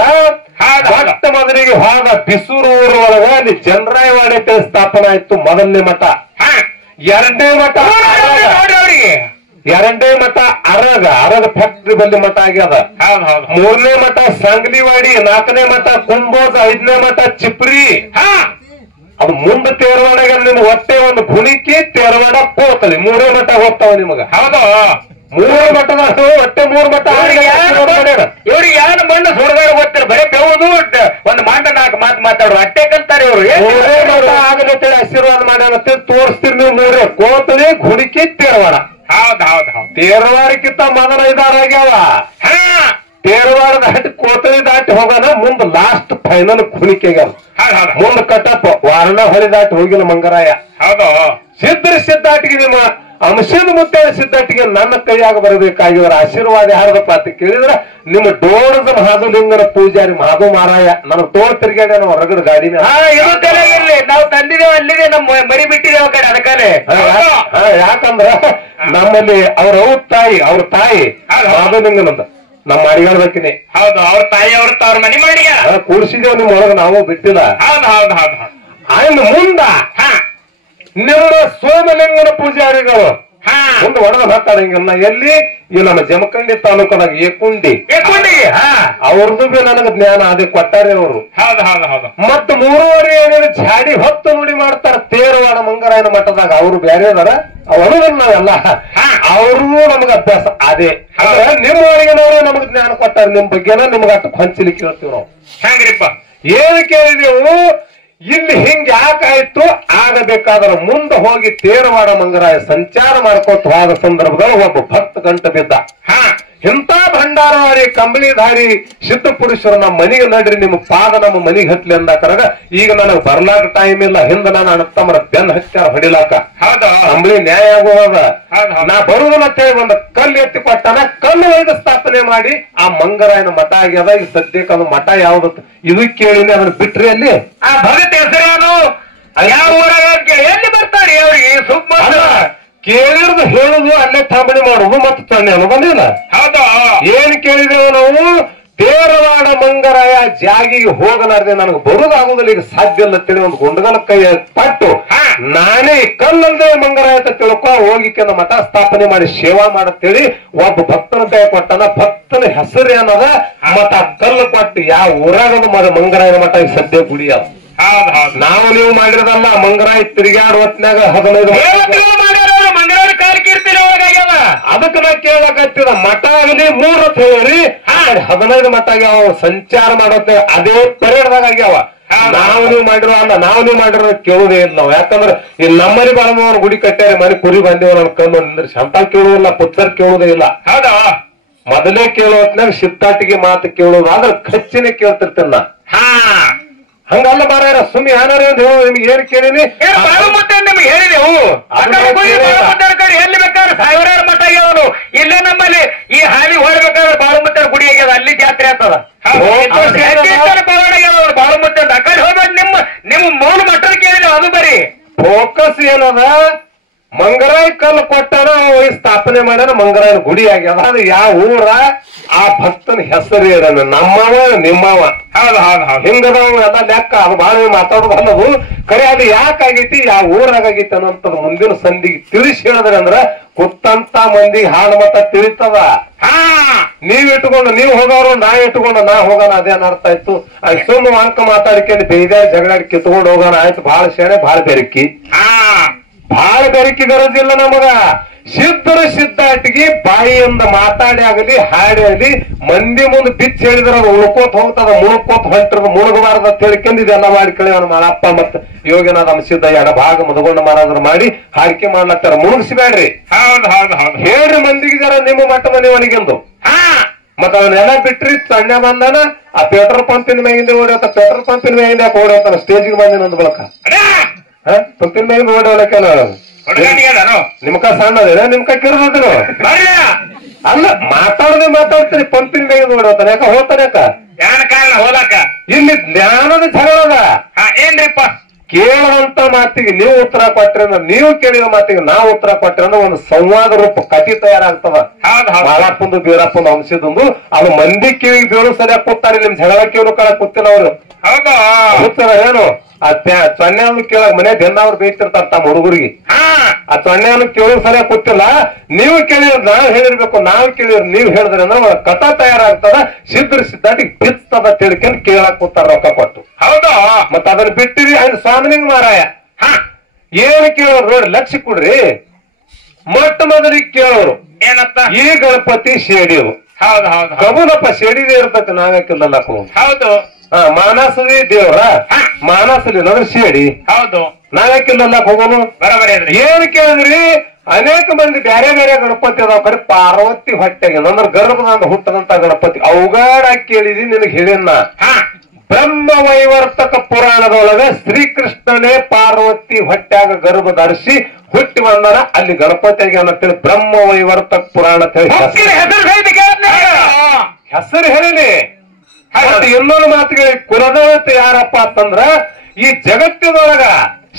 ಮೊಟ್ಟ ಮೊದಲಿಗೆ ಭಾಗ ಬಿಸೂರು ಊರ ಒಳಗ ಅಲ್ಲಿ ಚಂದ್ರಾಯವಾಡಿ ಸ್ಥಾಪನೆ ಆಯ್ತು. ಮೊದಲನೇ ಮಠ. 2ನೇ ಮಠ ಅರಗ ಫ್ಯಾಕ್ಟ್ರಿ ಬಲ್ಲಿ ಮಠ ಆಗ್ಯದ. 3ನೇ ಮಠ ಸಂಗ್ಲಿವಾಡಿ, 4ನೇ ಮಠ ಕುಂಬೋಜ, 5ನೇ ಮಠ ಚಿಪ್ರಿ. ಅದು ಮುಂದೆ ತೇರವಾಡಾಗ ನಿಮ್ಗೆ ಹೊಟ್ಟೆ ಒಂದು ಭುಣಿಕಿ ತೇರವಾಡ ಹೋಗ್ತದೆ. 3ನೇ ಮಠ ಹೋಗ್ತಾವ ನಿಮಗ. ಮೂರು ಮಠದ ಒಟ್ಟೆ 3 ಮಠ ಇವ್ರಿಗೆ ಯಾರು ಮಣ್ಣು ಸುಡಗಾರ ಗೊತ್ತಿರ ಬರೀ ಬೆವುದು ಒಂದು ಮಾಟ 4 ಮಾತು ಮಾತಾಡ್ರು ಅಟ್ಟೆ ಕಲ್ತಾರೆ ಇವ್ರು ಆಗಲತ್ತೇಳಿ ಆಶೀರ್ವಾದ ಮಾಡ್ಯಾನಂತ ತೋರಿಸ್ತೀರಿ ನೀವು 3 ಕೋತಳಿ ಗುಡಿಕಿ ತೇರವಾಡ. ಹೌದ್ ತೇರವಾಡಕ್ಕಿಂತ ಮೊದಲ ಇದಾರಾಗ್ಯಾವ. ತೇರವಾಡ ದಾಟಿ ಕೋತಳಿ ದಾಟಿ ಹೋಗೋಣ ಮುಂದ್ ಲಾಸ್ಟ್ ಫೈನಲ್ ಕುಣಿಕೆಗೆ ಮುಂದ್ ಕಟ್ಟಪ್ಪ ವಾರಣ ಹೊಳಿ ದಾಟಿ ಹೋಗಿಲ್ಲ ಮಂಗರಾಯ. ಹೌದು ಸಿದ್ಧಾಟಿಗೆ ನಿಮ್ಮ ಅಂಶದ ಮುತ್ತೆ ಸಿದ್ಧಾಟಿಗೆ ನನ್ನ ಕೈಯಾಗ ಬರಬೇಕಾಗಿವರ ಆಶೀರ್ವಾದ ಯಾರದಪ್ಪ ಅಂತ ಕೇಳಿದ್ರ ನಿಮ್ಮ ಡೋಣದ ಮಹಾದುಲಿಂಗನ ಪೂಜಾರಿ ಮಹಾದು ಮಾರಾಯ ನನ್ನ ತೋಳ್ ತಿರ್ಗಾಡ ಹೊರಗಡೆ ಗಾಡಿನ ಇದು ತಲೆಗಿರ್ಲಿ ನಾವು ತಂದಿದ್ದೇವೆ ಅಲ್ಲಿಗೆ ನಮ್ಮ ಮರಿ ಬಿಟ್ಟಿದ್ದೇವೆ ಕಡೆ ಅದಕ್ಕಲೆ. ಯಾಕಂದ್ರ ನಮ್ಮಲ್ಲಿ ಅವ್ರ ಅವ್ರ ತಾಯಿ ಮಹಾದುಲಿಂಗನಂದ ನಮ್ಮ ಅಡಿಗಾಡ್ಬೇಕಿನಿ. ಹೌದು ಅವ್ರ ತಾಯಿ ಅವ್ರ ಮನೆ ಮಾಡಿಗ ಕೂಡ್ಸಿದೇವ್ ನಿಮ್ ಒಳಗ ನಾವು ಬಿಟ್ಟಿಲ್ಲ. ಆಯ್ತು ಮುಂದ ನಿಮ್ಮ ಸೋಮಲಿಂಗನ ಪೂಜಾರಿಗಳು ಮುಂದೆ ಒಡದ ಮಾತಾಡಂಗಿಲ್ಲ. ಎಲ್ಲಿ ಈ ನಮ್ಮ ಜಮಖಂಡಿ ತಾಲೂಕದಾಗ ಏಕುಂಡಿ ಅವ್ರದ್ದು ಬಿ ನನಗ ಜ್ಞಾನ ಅದೇ ಕೊಟ್ಟಾರೆ ಅವರು. ಮತ್ತ 3.5 ಏನೇನು ಜಾಡಿ ಹೊತ್ತು ನುಡಿ ಮಾಡ್ತಾರ ತೇರವಾಡ ಮಂಗರಾಯನ ಮಠದಾಗ. ಅವ್ರು ಬೇರೆ ಅದಾರ ಅವನು ನಾವೆಲ್ಲ ಅವ್ರಿಗೂ ನಮಗ ಅಭ್ಯಾಸ ಅದೇ. ನಿಮ್ಮವರಿಗೆನವರು ನಮಗ್ ಜ್ಞಾನ ಕೊಟ್ಟಾರ. ನಿಮ್ ಬಗ್ಗೆನ ನಿಮ್ಗ ಅಷ್ಟು ಹೊಂಚಲಿಕ್ಕೆ ಹೇಳ್ತೀವಿ ನಾವು. ಹೆಂಗ್ರಿಪ್ಪ ಏನು ಕೇಳಿದೆವು ಇಲ್ಲಿ ಹಿಂಗ ಯಾಕಾಯ್ತು ಆಗಬೇಕಾದ್ರ ಮುಂದೆ ಹೋಗಿ ತೇರವಾಡ ಮಂಗರಾಯ ಸಂಚಾರ ಮಾಡ್ಕೊತ ಹೋದ ಸಂದರ್ಭದಲ್ಲಿ ಒಬ್ಬ ಭಕ್ತ ಗಂಟ ಬಿದ್ದ. ಇಂಥ ಭಂಡಾರವಾರಿ ಕಂಬಳಿಧಾರಿ ಸಿದ್ಧ ಪುರುಷರು ನಮ್ಮ ಮನೆಗೆ ನಡ್ರಿ ನಿಮ್ಮ ಪಾದ ನಮ್ಮ ಮನೆಗೆ ಹತ್ಲಿ ಅಂದಾಕರಾಗ ಈಗ ನನಗೆ ಬರ್ಲಾಕ ಟೈಮ್ ಇಲ್ಲ. ಹಿಂದ ನಾನು ಅಣ್ಣತ್ತಮ್ಮರ ಬೆನ್ನ ಹಚ್ಚಾರ ಹೊಡಿಲಾಕ ಕಂಬಳಿ ನ್ಯಾಯ ಆಗುವಾಗ ನಾ ಬರುವುದಿಲ್ಲ ಅಂತೇಳಿ ಒಂದು ಕಲ್ಲು ಎತ್ತಿ ಕೊಟ್ಟಾನ. ಕಲ್ಲು ಒಯ್ದು ಸ್ಥಾಪನೆ ಮಾಡಿ ಆ ಮಂಗರಾಯನ ಮಠ ಆಗ್ಯದ. ಈಗ ಸದ್ಯಕ್ಕೆ ಅದು ಮಠ ಯಾವ್ದು ಇದು ಕೇಳಿನಿ ಅದನ್ನ ಬಿಟ್ರಿ ಅಲ್ಲಿ ಆ ಭಗತ್ ಹೆಸರೇನು ಯಾವ ಊರಾಗ ಕೇಳಿ ಎಲ್ಲಿ ಬರ್ತಾರೆ ಅವ್ರಿಗೆ ಸುಮ್ಮ ಕೇಳಿರ್ದು ಹೇಳುದು ಅಲ್ಲೇ ಸ್ಥಾಪನೆ ಮಾಡುದು ಮತ್ತೆ ತಣ್ಣೆ ಅನ್ನೋ ಬಂದಿಲ್ಲ. ಹೌದು ಏನ್ ಕೇಳಿದೆವು ನಾವು ತೇರವಾಡ ಮಂಗರಾಯ ಜಾಗಿಗೆ ಹೋಗಲಾರ್ದೆ ನನಗೆ ಬರುದಾಗುದಿಲ್ಲ ಈಗ ಸಾಧ್ಯ ಇಲ್ಲ ತಿಳಿ ಒಂದು ಗುಂಡಗಲ ಕೈ ಪಟ್ಟು ನಾನೇ ಕಲ್ಲಲ್ದೆ ಮಂಗರಾಯ ಅಂತ ತಿಳ್ಕೊ ಹೋಗಿ ಕೆಲ ಮಠ ಸ್ಥಾಪನೆ ಮಾಡಿ ಸೇವಾ ಮಾಡತ್ತೇಳಿ ಒಬ್ಬ ಭಕ್ತನ ಕೈ ಕೊಟ್ಟನ. ಭಕ್ತನ ಹೆಸರು ಏನದ ಮಠ ಕಲ್ಲು ಕೊಟ್ಟು ಯಾವ ಊರಾಗದ ಮಂಗರಾಯನ ಮಠ ಈಗ ಸದ್ಯ ಗುಡಿ ಅದ. ನಾವು ನೀವು ಮಾಡಿರೋದಲ್ಲ. ಮಂಗರಾಯ ತಿರುಗಾಡ ಹೊತ್ನಾಗ 15 ಮಂಗರಾಯ ಕಾರ್ಕೀರ್ತಿ ಅದಕ್ಕೆ ನಾ ಕೇಳಕತ್ತಿದ ಮಠ ಆಗಲಿ 3 ಅಂತ ಹೇಳಿ 15 ಮಠ ಆಗ್ಯಾವ ಸಂಚಾರ ಮಾಡೋತ್ತೆ ಅದೇ ಪರೇಡ್ದಾಗ ಆಗ್ಯಾವ. ನಾವು ನೀವು ಮಾಡಿರೋ ಅಲ್ಲ ನಾವು ನೀವು ಮಾಡಿರೋ ಕೇಳುವುದೇ ಇಲ್ಲ ನಾವು. ಯಾಕಂದ್ರೆ ಇಲ್ಲಿ ನಮ್ಮಲ್ಲಿ ಬಾಳಮ್ಮವ್ರ ಗುಡಿ ಕಟ್ಟಾರೆ ಮನೆ ಕುರಿ ಬಂದೇವ ನನ್ ಕಣ್ಣು ನಿಂದ್ರಿ ಶಂತ ಕೇಳುವುದಿಲ್ಲ ಪುತ್ತರ್ ಕೇಳುವುದೇ ಇಲ್ಲ. ಹೌದಾ ಮೊದಲೇ ಕೇಳುವತ್ನಾಗ ಸಿತ್ತಾಟಿಗೆ ಮಾತು ಕೇಳುವುದು ಆದ್ರೆ ಖರ್ಚಿನೇ ಕೇಳ್ತಿರ್ತೇನೆ ನಾ. ಹಂಗಲ್ಲ ಮಾರಾಯ ಸುಮ್ಮನೆ ಏನಾರ ನಿಮ್ಗೆ ಏನ್ ಕೇಳಿನಿ ನಿಮ್ಗೆ ಹೇಳಿದೆವು ಎಲ್ಲಿ ಬೇಕಾದ್ರೆ 1000 ಮಠ ಆಗ್ಯಾವನು. ಇಲ್ಲೇ ನಮ್ಮಲ್ಲಿ ಈ ಹಾಲಿ ಹೊಡ್ಬೇಕಾದ್ರೆ ಬಾಳುಮುತ್ತರ ಗುಡಿ ಆಗ್ಯದ ಅಲ್ಲಿ ಜಾತ್ರೆ ಆಗ್ತದ. ಬಾಳುಮುತ್ತ ಆ ಕಡೆ ಹೋಗ್ಬೇಕು. ನಿಮ್ಮ ಮೂಲ ಮಠದ ಕೇಳಿದೆವು ಅದು ಬರೀ ಫೋಕಸ್ ಏನದ ಮಂಗರಾಯ ಕಲ್ಲು ಕೊಟ್ಟಾನ ಸ್ಥಾಪನೆ ಮಾಡ್ಯಾನ ಮಂಗರಾಯನ ಗುಡಿ ಆಗ್ಯದ. ಅದು ಯಾವ ಊರ ಆ ಭಕ್ತನ ಹೆಸರು ಇರೋನು ನಮ್ಮವ ನಿಮ್ಮವ ಹಿಂಗದವ ಎಲ್ಲ ಲೆಕ್ಕ ಅದು ಬಾಳ ಮಾತಾಡೋದಲ್ಲದು ಖರೆ. ಅದು ಯಾಕಾಗೈತಿ ಯಾವ ಊರಾಗೈತಿ ಅನ್ನೋಂಥದ್ದು ಮುಂದಿನ ಸಂಧಿಗೆ ತಿಳಿಸಿ ಹೇಳಿದ್ರೆ ಅಂದ್ರ ಕುತ್ತಂತ ಮಂದಿ ಹಾಳು ಮತ ತಿಳಿತದ. ನೀವ್ ಇಟ್ಕೊಂಡು ನೀವ್ ಹೋಗೋರು ನಾ ಇಟ್ಕೊಂಡು ನಾ ಹೋಗೋಣ ಅದೇನ್ ಅರ್ಥ ಆಯ್ತು. ಅದು ಸುಮ್ಮ ಅಂಕ ಮಾತಾಡ್ಕೊಂಡು ಬೇಯ್ದಾರ ಜಗಳಾಡಿ ಕಿತ್ಕೊಂಡು ಹೋಗೋಣ ಆಯ್ತು. ಬಾಳ ಶೇಣೆ ಬಾಳ ಬೆರಕಿ ಬಾಳ ಬೆರಕಿ ಗರಜಿಲ್ಲ ನಮಗ. ಸಿದ್ಧರು ಸಿದ್ಧಾಟಿಗೆ ಬಾಯಿಯಿಂದ ಮಾತಾಡಿ ಆಗಲಿ ಹಾಡಿ ಆಗಲಿ ಮಂದಿ ಮುಂದೆ ಬಿಚ್ಚ ಹೇಳಿದ್ರ ಅದು ಉಳ್ಕೋತ್ ಹೋಗ್ತದ. ಮುಳುಕೋತ್ ಹೊಂಟಿರೋದು ಮುಳುಗಬಾರ್ದ ತಿಳ್ಕೊಂಡು ಇದೆಲ್ಲ ಮಾಡ್ಕೊಳ್ಳಿ ಅವನ ಮಾಳಪ್ಪ ಮತ್ತ ಯೋಗಿನಾಥ ಸಿದ್ಧ ಎಡಭಾಗ ಮುದಗೊಂಡ ಮಾರಾದ್ರು ಮಾಡಿ ಹಾಡಿಕೆ ಮಾಡ್ಲತ್ತಾರ. ಮುಳುಗಿಸ್ಬೇಡ್ರಿ ಹೇಳ್ರಿ ಮಂದಿಗೆ ಜರ ನಿಮ್ಮ ಮಟ್ಟ ಮನೆಯವನಿಗೆಂದು. ಮತ್ತ ಅವನ್ನೆಲ್ಲ ಬಿಟ್ರಿ ಸಣ್ಣ ಬಂದಾನ ಆ ಪೆಟ್ರೋಲ್ ಪಂಪಿನ ಮ್ಯಾಗಿಂದ ಓಡೋತ ಪೆಟ್ರೋಲ್ ಪಂಪಿನ ಮ್ಯಾಗಿಂದ ಯಾಕೆ ಓಡೋತಾನ ಸ್ಟೇಜಿಗೆ ಬಂದಿನ ಅಂದ್ ಬಳಕ ಪಂಪಿನ ಮ್ಯಾಗಿಂದ ಓಡೋಲಕ್ಕ ನಿಮ್ಕ ಸಣ್ಣದೇನ ನಿಮ್ಕ ಕಿರ್ದ್ರು ಅಲ್ಲ ಮಾತಾಡ್ತೀರಿ ಪಂಪಿನ ಮ್ಯಾಗಿಂದ ಓಡೋತಾನ ಯಾಕ ಹೋಗ್ತಾನೆ ಯಾಕ ಇಲ್ಲಿ ಜ್ಞಾನದ ಜಗಳದ ಏನ್ರಿಪ್ಪ ಕೇಳುವಂತ ಮಾತಿಗೆ ನೀವು ಉತ್ತರ ಕೊಟ್ರಿ ಅಂದ್ರೆ ನೀವು ಕೇಳಿದ ಮಾತಿಗೆ ನಾವು ಉತ್ತರ ಕೊಟ್ರಿ ಅಂದ್ರೆ ಒಂದು ಸಂವಾದ ರೂಪ ಕಥೆ ತಯಾರಾಗ್ತದ. ಬಾಳಪ್ಪಂದು ಬೀರಪ್ಪಂದು ಅಂಶದೊಂದು ಅದು ಮಂದಿ ಕಿವಿಗೆ ಬೇರು ಸರಿಯಾಗಿ ಕೂತಾರೆ. ನಿಮ್ ಜಗಳ ಕಿವಿ ಕಳ ಕೂತಿಲ್ಲ ಅವರು ಕೂತಾರ ಏನು ಆ ಚೊಣ್ಣೆಯನ್ನು ಕೇಳಕ್ ಮನೆ ದಿನ ಬೇಯ್ತಿರ್ತಾರ ತಮ್ಮ ಹುಡುಗರಿಗೆ. ಆ ಚೊಣ್ಣೆಯನ್ನು ಕೇಳೋದು ಸರಿಯಾಗಿ ಕೂತಿಲ್ಲ. ನೀವು ಕೇಳಿದ್ರೆ ನಾವ್ ಹೇಳಿರ್ಬೇಕು ನಾವ್ ಕೇಳಿದ್ರೆ ನೀವ್ ಹೇಳಿದ್ರಿ ಅಂದ್ರೆ ಕಥಾ ತಯಾರಾಗ್ತದ. ಸಿದ್ಧರು ಸಿದ್ಧಾಟಿಗೆ ಬಿತ್ತದ ತಿಳ್ಕೊಂಡು ಕೇಳಕ್ ಕೂತಾರ ರೊಕ್ಕ ಕೊಟ್ಟು. ಹೌದಾ ಮತ್ತ ಅದನ್ನ ಬಿಟ್ಟಿರಿ ಅದ್ ಸ್ವಾಮಿನಿಂಗ್ ಮಾರಾಯ ಏನ್ ಕೇಳೋರು ನೋಡಿ ಲಕ್ಷ ಕೊಡ್ರಿ. ಮೊಟ್ಟ ಮೊದಲಿಗೆ ಕೇಳೋರು ಏನತ್ತ ಈ ಗಣಪತಿ ಶೇಡಿಯು ಹೌದು ಹೌದು ಕಬುನಪ್ಪ ಶೇಡಿದೆ ಇರ್ತಕ್ಕ ನಾವ್ಯಾಕಿಲ್ಲ ಹೌದು ಮಾನಸದಿ ದೇವ್ರ ಮಾನಸದಿ ಅಂದ್ರೆ ಶೇಡಿ ಹೌದು ನಾವ್ಯಾಕಿಲ್ಲ ಹೋಗೋನು ಬರಬರಿ ಅದ್ರಿ ಏನ್ ಕೇಳಿದ್ರಿ ಅನೇಕ ಮಂದಿ ಬೇರೆ ಬೇರೆ ಗಣಪತಿ ಅದಾವ ಕಡೆ ಪಾರ್ವತಿ ಹೊಟ್ಟೆಗೆ ಅಂದ್ರೆ ಗರ್ಭದಿಂದ ಹುಟ್ಟದಂತ ಗಣಪತಿ ಅವಗಾಡ ಕೇಳಿದಿ ನಿನಗೆ ಹೇಳಿನ ಬ್ರಹ್ಮ ವೈವರ್ತಕ ಪುರಾಣದೊಳಗ ಶ್ರೀಕೃಷ್ಣನೇ ಪಾರ್ವತಿ ಹೊಟ್ಟ್ಯಾಗ ಗರ್ಭ ಧರಿಸಿ ಹುಟ್ಟಿ ಬಂದನ ಅಲ್ಲಿ ಗಣಪತಿಗೆ ಅನ್ನತ್ತೇಳಿ ಬ್ರಹ್ಮ ವೈವರ್ತಕ ಪುರಾಣ ಅಂತ ಹೇಳಿ ಹೆಸರು ಹೇಳಿನಿ. ಇನ್ನೊಂದು ಮಾತಿಗೆ ಕುಲದೇವತೆ ಯಾರಪ್ಪ ಅಂತಂದ್ರ ಈ ಜಗತ್ತಿನೊಳಗ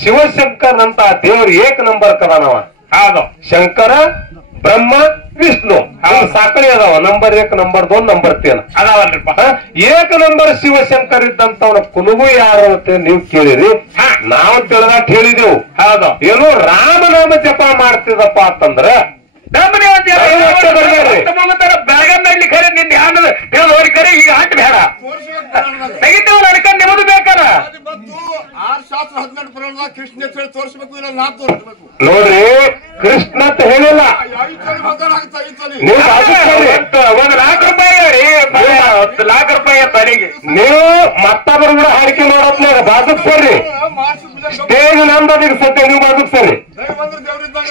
ಶಿವಶಂಕರ್ ಅಂತ ದೇವ್ರು ಏಕ ನಂಬರ್ ಕದಾನವ. ಹೌದು ಶಂಕರ ಬ್ರಹ್ಮ ವಿಷ್ಣು ಸಾಕಣೆ ಅದಾವ. Number 1 number 2 number 3 ಅದಾವಲ್ರಿಪ್ಪ. ಏಕ ನಂಬರ್ ಶಿವಶಂಕರ್ ಇದ್ದಂತವನ ಕುಲುಗು ಯಾರು ಅಂತ ನೀವು ಕೇಳಿರಿ. ನಾವು ತಿಳಿದಾಟ ಹೇಳಿದೆವು. ಹೌದು ಏನು ರಾಮನಾಮ ಜಪ ಮಾಡ್ತಿದಪ್ಪ ಅಂತಂದ್ರ ಬೆಳಗಲ್ಲಿ ಖರೆ ನಿಂದ ಯಾವ್ದು ಖರೆ ಈಗ ಆಟ ಬೇಡ ತೆಗಿತೇವಲ್ಲ ಅದಕ್ಕೆ ನಿಮ್ಮದು ಬೇಕಲ್ಲ. 6 ಶಾಸ್ತ್ರ 12 ಪುರಾಣದಾಗ ಕೃಷ್ಣ ತೋರಿಸ್ಬೇಕು ಇಲ್ಲ ನಾ ತೋರಿಸ್ಬೇಕು ನೋಡ್ರಿ. ಕೃಷ್ಣ ಅಂತ ಹೇಳಿಲ್ಲ. ನೀವು ಒಂದು ₹1,00,000 ತಲೆಗೆ ನೀವು ಮತ್ತೊಬ್ಬರು ಕೂಡ ಹಾಡಿಕೆ ಮಾಡೋದ್ನಾಗ ಬಾಧಿಸ್ತಾರ್ರಿ. ಸ್ಟೇಜ್ ನಂದನಿಗೆ ಸದ್ಯ ನೀವು ಬಾಧಿಸ್ತಾರಿ.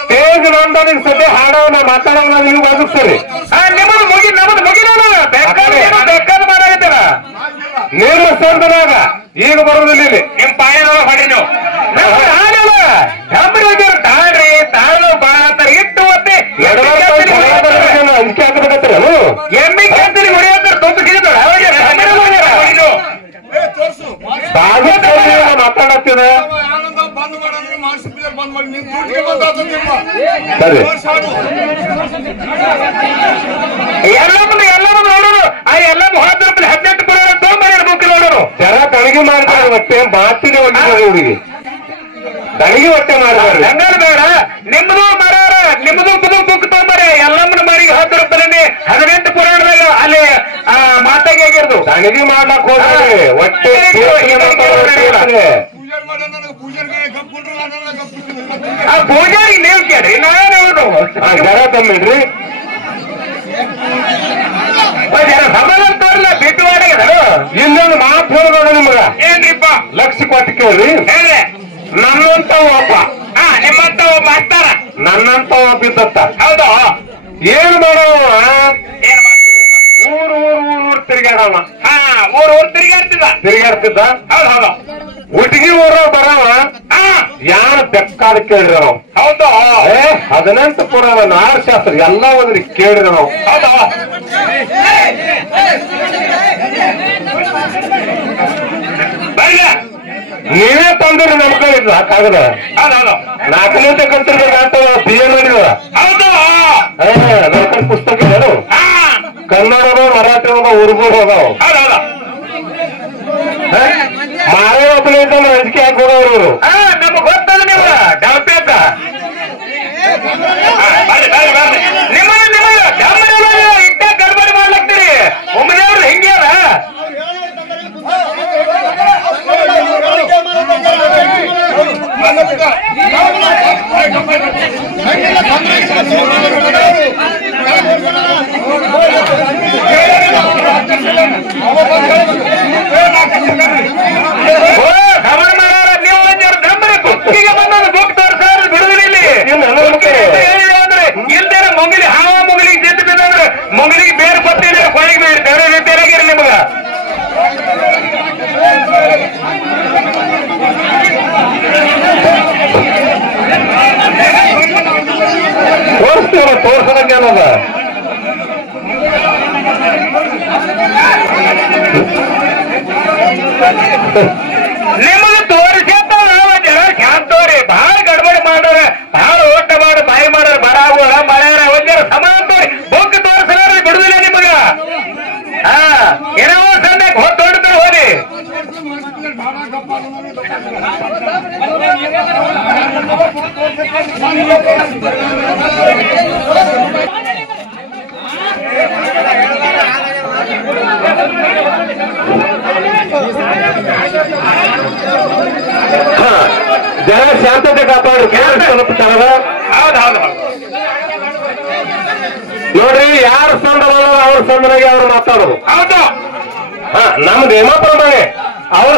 ಸ್ಟೇಜ್ ನಂದನಿಗೆ ಸದ್ಯ ಹಾಡೋನ ಮಾತಾಡೋನ ನೀವು ಬಾಧಿಸ್ತಾರಿ. ನಿಮ್ಮದು ಮುಗಿ ನಮ್ಮದು ಮುಗಿನೋಣ ಬೇಕಾದ ಮಾಡಾಗತ್ತಲ್ಲ ನಿಮ್ಮ ಸಂದನಾಗ ಈಗ ಬರೋದಿಲ್ಲ. ಇಲ್ಲಿ ನಿಮ್ ಪಾಯದೊಳಗೆ ಹೊಡಿ ನೀವು ತಾಳ್ರಿ ತಾಳು ಬಾಳ ಇಟ್ಟು ಒತ್ತೆ ಅಂಜಿಕೆ ಹಾಕಬೇಕತ್ತೇನು ಎಮ್ಮಿ ಕೆಂತಲಿ ಹೊಡೆಯೋದ್ರ ತೊಂದು ಸಿಗಿದಳ ಮಾತಾಡತ್ತಿದ ಬಂದ್ ಮಾಡೋದು ಮಾಡಿಸಿದ್ರೆ ಬಂದ್ ಮಾಡಿ ನಿನ್ ದುಡ್ಡಿಗೆ ಬಂದ ಸರಿ ಎಲ್ಲರೂ ನೋಡೋರು ಆ ಎಲ್ಲ ₹10 18 ಪುರಾಣ ತೊಗೊಂಬರ್ಬೇಕು ನೋಡೋರು. ಜನ ತಣಿಗೆ ಮಾಡ್ತಾರೆ. ಹೊಟ್ಟೆ ಮಾತಿನ ಹೊಂದಿದ್ದಾರೆ ಹುಡುಗಿ ತಣಿಗೆ ಹೊಟ್ಟೆ ಮಾಡಿದಾರೆ. ಹಂಗಾರ ಬೇಡ ನಿಮ್ಮದು ಮರಾರ ನಿಮ್ಮದು ಬುಕ್ ತೊಗೊಂಬರಿ ಎಲ್ಲಮ್ಮನ ಮಾರಿಗೆ ₹10 18 ಪುರಾಣದಾಗ ಅಲ್ಲಿ ಮಾತಾಗಿ ಆಗಿರ್ದು ತಣಿಗೆ ಮಾಡ್ಲಕ್ ಹೋಗ್ರಿ. ಹೊಟ್ಟೆ ಆ ಪೂಜಾರಿ ನೀವು ಕೇಳ್ರಿ ನಾವೇನು ಹೇಳುದು ಜನ ತಮ್ಮಿಡ್ರಿ ಸಮಾಧಾನ ತೋರ್ಲ ಬಿಟ್ಟು ಮಾಡಿದ್ರು. ಇನ್ನೊಂದು ಮಾತು ಹೇಳ್ಬೇಡ ನಿಮಗ. ಏನ್ರಿಪ್ಪ ಲಕ್ಷ ಕೊಟ್ಟು ಕೇಳ್ರಿ. ಹೇಳಿ ನನ್ನಂತ ಒಬ್ಬ ನಿಮ್ಮಂತ ಮಾಡ್ತಾರ ನನ್ನಂತ ಒಬ್ಬ ಇದ್ದತ್ತ. ಹೌದು ಏನ್ ಮಾಡವ ಏನ್ ಮಾಡ್ತಿದ್ರಪ್ಪ? ಊರು ತಿರ್ಗಾಡವ. ಊರು ತಿರುಗಾಡ್ತಿದ್ದ. ಹೌದು ಹೌದು ಹುಡುಗಿ ಊರ ಬರವ ಯಾರು ಬೆಕ್ಕಾದ ಕೇಳ್ರಿ ನಾವು. ಹೌದು 18 ಪುರಾಣ 4 ಶಾಸ್ತ್ರ ಎಲ್ಲ ಒಂದ್ರಿ ಕೇಳ್ರಿ ನಾವು. ಹೌದು ಬರ್ಲ ನೀವೇ ತಂದ್ರಿ ನಮ್ ಕಡೆ ಕಾಗದ. ಹೌದು 4ನೇ ತಗೊಂಡ್ರೆ BA ಮಾಡಿದ. ಹೌದು ನಮ್ಮ ಕಡೆ ಪುಸ್ತಕ ಇದಾರು. ಕನ್ನಡದ ಮರಾಠಿ ಉರ್ದು ಹೋದಾವ. ಹೌದು ಮಾರೇ ಒಬ್ಬನೇ ಇದ್ದಂದ್ರೆ ಅಂಜಿಕೆ ಹಾಕಿ ಹೋದವ್ರು ಇವರು. ನಮಗ್ ಗೊತ್ತದ ನೀವು ಡಾಕ್ಟರ್ ನಿಮ್ಮ ಇಟ್ಟ ಗಡ್ಬಡಿ ಮಾಡ್ಲಾಗ್ತೀರಿ. ಒಮ್ಮನೆಯವ್ರು ಹಿಂಗೆ ಅದ ನೀವು ಗಂಬರಿ ಬುಕ್ಕಿಗೆ ಬಂದದ್ದು ಬುಕ್ ತೋರಿಸೋರು ಬಿಡುವುದಿಲ್ಲ. ಅಂದ್ರೆ ಇಲ್ದೇನ ಮೊಗಲಿ ಹಾವ ಮೊಗಲಿಗೆ ಜಿದ್ದು ಬಿದ್ದಂದ್ರೆ ಮೊಗಲಿಗೆ ಬೇರೆ ಪತ್ತಿಲ್ಲ ಕೊನೆಗೆ ಬೇರೆ ಬೇರೆ ಬೇರೆಗಿರಿ ನಿಮಗ ತೋರಿಸ್ತೀವ ತೋರ್ಸದಂಗೆ ಅನ್ನೋದ. ನಿಮಗೆ ತೋರಿಸ್ಯಪ್ಪ ಜನ ಶಾಂತವ್ರಿ. ಬಹಳ ಗಡ್ಬಡಿ ಮಾಡೋರ ಬಹಳ ಓಟ ಮಾಡಿ ಬಾಯಿ ಮಾಡೋರ ಬರಾಗೋರ ಮಳೆಯರ ಒಂದರ ಸಮಾನ ತೋರಿ ಬುಕ್ ತೋರಿಸಲಾರ ಬಿಡುದಿಲ್ಲ ನಿಮಗ. ಏನೋ ಸಂದಕ್ಕೆ ಹೊತ್ತು ಹೊಡ್ತಾರೆ ಹೋಗಿ. ಜನ ಶಾಂತತೆ ಕಾಪಾಡ್ರಿ. ಸ್ವಲ್ಪ ಚೆನ್ನಾಗ. ಹೌದು ನೋಡ್ರಿ ಯಾರ ಸಂದ ಅವ್ರ ಸಂದನಾಗೆ ಅವ್ರು ಮಾತಾಡೋದು. ಹೌದು. ನಮ್ದು ಏನೋ ಪ್ರಮಾಣ ಅವ್ರ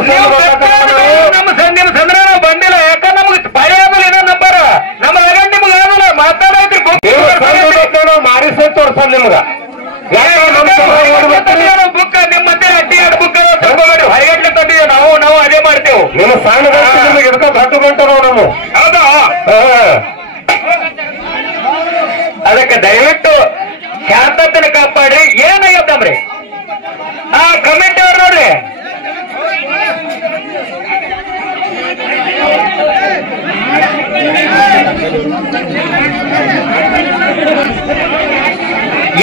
ನಮ್ಮ ಸಂದ್ರ ನಾವು ಬಂದಿಲ್ಲ. ಯಾಕಂದ್ರೆ ನಮ್ಗೆ ಭಯ ಆಗಲ್ಲ. ಏನೋ ನಂಬರ್ ನಮ್ಮ ನಿಮ್ಗೆ ಆಗಲ್ಲ ಮಾತಾಡೋದ್ರಿ ಮಾರಿಸೇ ತೋರ್ಸಲ್ಲ ನಿಮ್ಗ. ಬುಕ್ ನಿಮ್ಮ ಮತ್ತೆ ಅಡ್ಡಿ ಎರಡು ಬುಕ್ ತಗೋಬೇಡಿ. ಹೊರಗಟ್ಲೆ ತಂದಿದ್ದೀವಿ ನಾವು ಅದೇ ಮಾಡ್ತೇವೆ. ನಿಮ್ಮ ಸಣ್ಣ ನಿಮಗೆ ಎದಕ್ಕ ಗಟ್ಟು ಗಂಟು ನಾವು. ಹೌದಾ? ಅದಕ್ಕೆ ದಯವಿಟ್ಟು ಶಾಂತತನ ಕಾಪಾಡ್ರಿ. ಏನಾಗ್ಯತ್ತಂಬ್ರಿ ಕಮೆಂಟ್ ಅವ್ರು ನೋಡ್ರಿ.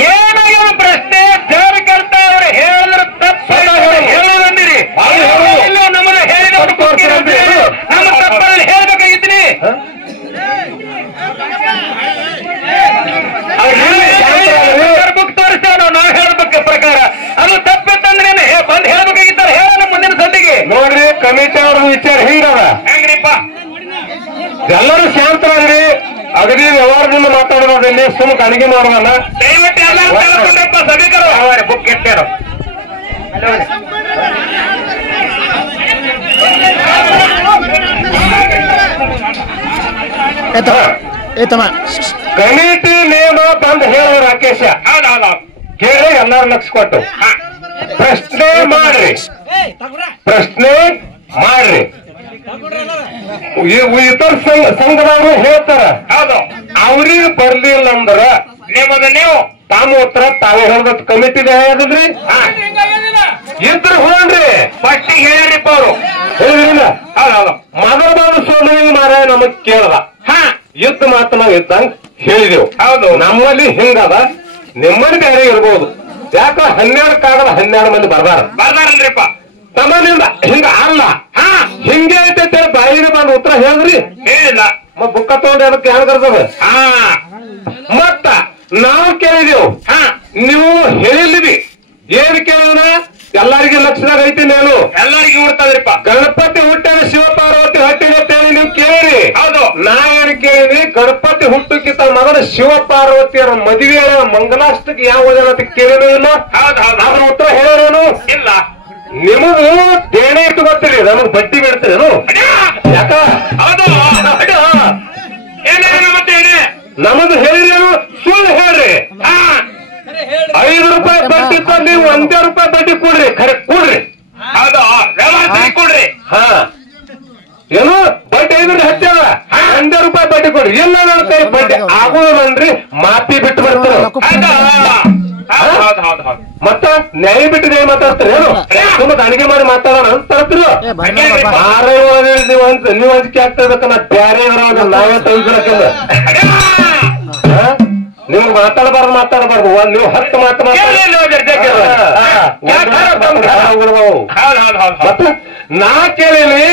ಏನಾಗ್ಯದ ಪ್ರಶ್ನೆ ಜಾರಿಕರ್ತ ಅವ್ರು ಹೇಳಿದ್ರು ತಪ್ಪ ಹೇಳೋದಂದಿರಿ. ನಮ್ಮನ್ನ ಹೇಳಿದವರು ನಮ್ಮ ತಪ್ಪಲ್ಲಿ ಹೇಳ್ಬೇಕಾಗಿದ್ದೀನಿ. ಬುಕ್ ತೋರಿಸ್ತೇವೆ ನಾವು ಹೇಳಬೇಕು ಪ್ರಕಾರ. ಅದು ತಪ್ಪಿತ್ತಂದ್ರೆ ಬಂದು ಹೇಳ್ಬೇಕಾಗಿದ್ದಾರೆ. ಹೇಳೋಣ ಮುಂದಿನ ಸಂದಿಗೆ. ನೋಡ್ರಿ ಕಮಿಟಿ ಅವ್ರ ವಿಚಾರ ಹಿಂಗದ. ಹೆಂಗ್ರಿಪ್ಪ? ಎಲ್ಲರೂ ಶಾಂತರಾಗ್ರಿ. ಅಗದಿ ವ್ಯವಹಾರದಿಂದ ಮಾತಾಡೋದ್ರಲ್ಲಿ ಸುಮ್ಮ ಅಡಿಗೆ ಮಾಡೋದಲ್ಲ. ದಯವಿಟ್ಟು ಎಲ್ಲರೂ ಕೇಳ್ಕೊಂಡ್ರಪ್ಪ ಸಭಿಕರು. ಬುಕ್ ಎತ್ತೇನು ಕಮಿಟಿ ನೇಮ ಬಂದು ಹೇಳೋ ರಾಕೇಶ ಕೇಳಿ ಎಲ್ಲಾರು ಲಕ್ಷ ಕೊಟ್ಟು ಪ್ರಶ್ನೆ ಮಾಡ್ರಿ. ಇತರ ಸಂಘದವರು ಹೇಳ್ತಾರ. ಹೌದು. ಅವ್ರಿಗೆ ಬರ್ಲಿಲ್ಲ ಅಂದ್ರ ನೀವು ತಾವು ಉತ್ತರ ತಾವೇ ಹೇಳ್ದ ಕಮಿಟಿಗೆ ಹೇಳಿದ್ರಿ. ಇದ್ರ ಹೋಗ್ರಿ ಫಸ್ಟ್ ಹೇಳ್ರಿಪ್ಪ ಅವರು. ಹೇಳಿದ್ರಿಲ್ಲ. ಹೌದೌದು. ಮೊದಲ ಸೋಮಯ್ಯ ಮಾರ ನಮಗ್ ಕೇಳದ. ಯುದ್ಧ ಮಾತು ನಾವು ಇದ್ದಂಗ ಹೇಳಿದೆವು. ಹೌದು. ನಮ್ಮಲ್ಲಿ ಹಿಂಗದ, ನಿಮ್ಮಲ್ಲಿ ಬೇರೆ ಇರ್ಬೋದು. ಯಾಕ 12 ಕಾಗದ 12 ಮಂದಿ ಬರ್ದಾರಲ್ರಿಪ್ಪ. ತಮ್ಮನಿಂದ ಹಿಂಗ ಅಲ್ಲ ಹಿಂಗೆ ಐತೆ ಬಾಯಿನ ಬಂದು ಉತ್ತರ ಹೇಳಿದ್ರಿ. ಹೇಳಿಲ್ಲ. ಬುಕ್ಕ ತಗೊಂಡ್ರೆ ಅದಕ್ಕೆ ಯಾರು ಕರ್ತದ. ಮತ್ತ ನಾವು ಕೇಳಿದೆವು. ನೀವು ಹೇಳಿದ್ರಿ. ಏನ್ ಕೇಳಿದ್ರ ಎಲ್ಲರಿಗೂ ಲಕ್ಷದಾಗ ಐತಿ. ನಾನು ಎಲ್ಲರಿಗೂ ಹುಡ್ತದ್ರಿಪ್ಪ. ಗಣಪತಿ ಹುಟ್ಟಿದ ಶಿವಪಾರ್ವತಿ ಹೊಟ್ಟಿನ ಅಂತೇಳಿ ನೀವು ಕೇಳಿರಿ. ಹೌದು. ನಾ ಏನ್ ಕೇಳಿದ್ರಿ, ಗಣಪತಿ ಹುಟ್ಟಕ್ಕಿಂತ ಮೊದಲು ಶಿವಪಾರ್ವತಿಯರ ಮದುವೆ ಮಂಗಲಾಷ್ಟಕ್ಕೆ ಯಾವ ಅಂತ ಕೇಳಿನೂ ಇಲ್ಲ. ಅದ್ರ ಉತ್ತರ ಹೇಳೋರೇನು ಇಲ್ಲ. ನಿಮಗೂ ದೇಣೆ ಇಟ್ಟು ಗೊತ್ತಿರಿ, ನಮಗ್ ಬಡ್ಡಿ ಬೀಳ್ತದೇನು? ಯಾಕ ನಮದು ಹೇಳಿರೇನು? ಸುಳ್ಳು ಹೇಳ್ರಿ. 5 ರೂಪಾಯಿ ಬಡ್ಡಿ ತಂದು ನೀವು 1 ರೂಪಾಯಿ ಬಡ್ಡಿ ಕೊಡ್ರಿ. ಖರೆ ಕೊಡ್ರಿ. ಹೌದು. ಕೊಡ್ರಿ. ಏನು ಬಡ್ಡಿ 5 ಹಚ್ಚಾವ 1 ರೂಪಾಯಿ ಬಡ್ಡಿ ಕೊಡ್ರಿ. ಎಲ್ಲ ನನ್ನ ಕೈ ಬಡ್ಡಿ ಆಗೋದನ್ರಿ. ಮಾತಿ ಬಿಟ್ಟು ಬರ್ತಾರ. ಮತ್ತ ನ್ಯಾಯ ಬಿಟ್ಟು ನ್ಯಾಯ ಮಾತಾಡ್ತಾರೆ. ಏನು ತುಂಬ ಅಡಿಗೆ ಮಾಡಿ ಮಾತಾಡೋಣ ಅಂತ ತರ್ತಿರು. ನೀವು ಅಂಜಿಕೆ ಆಗ್ತಾ ಇರ್ಬೇಕನ್ನ ಬ್ಯಾರೆ ನಾವೇ ತಂದ್ಕೊಳಕಲ್ಲ. ನಿಮ್ಗೆ ಮಾತಾಡಬಾರ್ದು. ನೀವು 10 ಮಾತು ಮತ್ತ ನಾ ಕೇಳಿನಿ.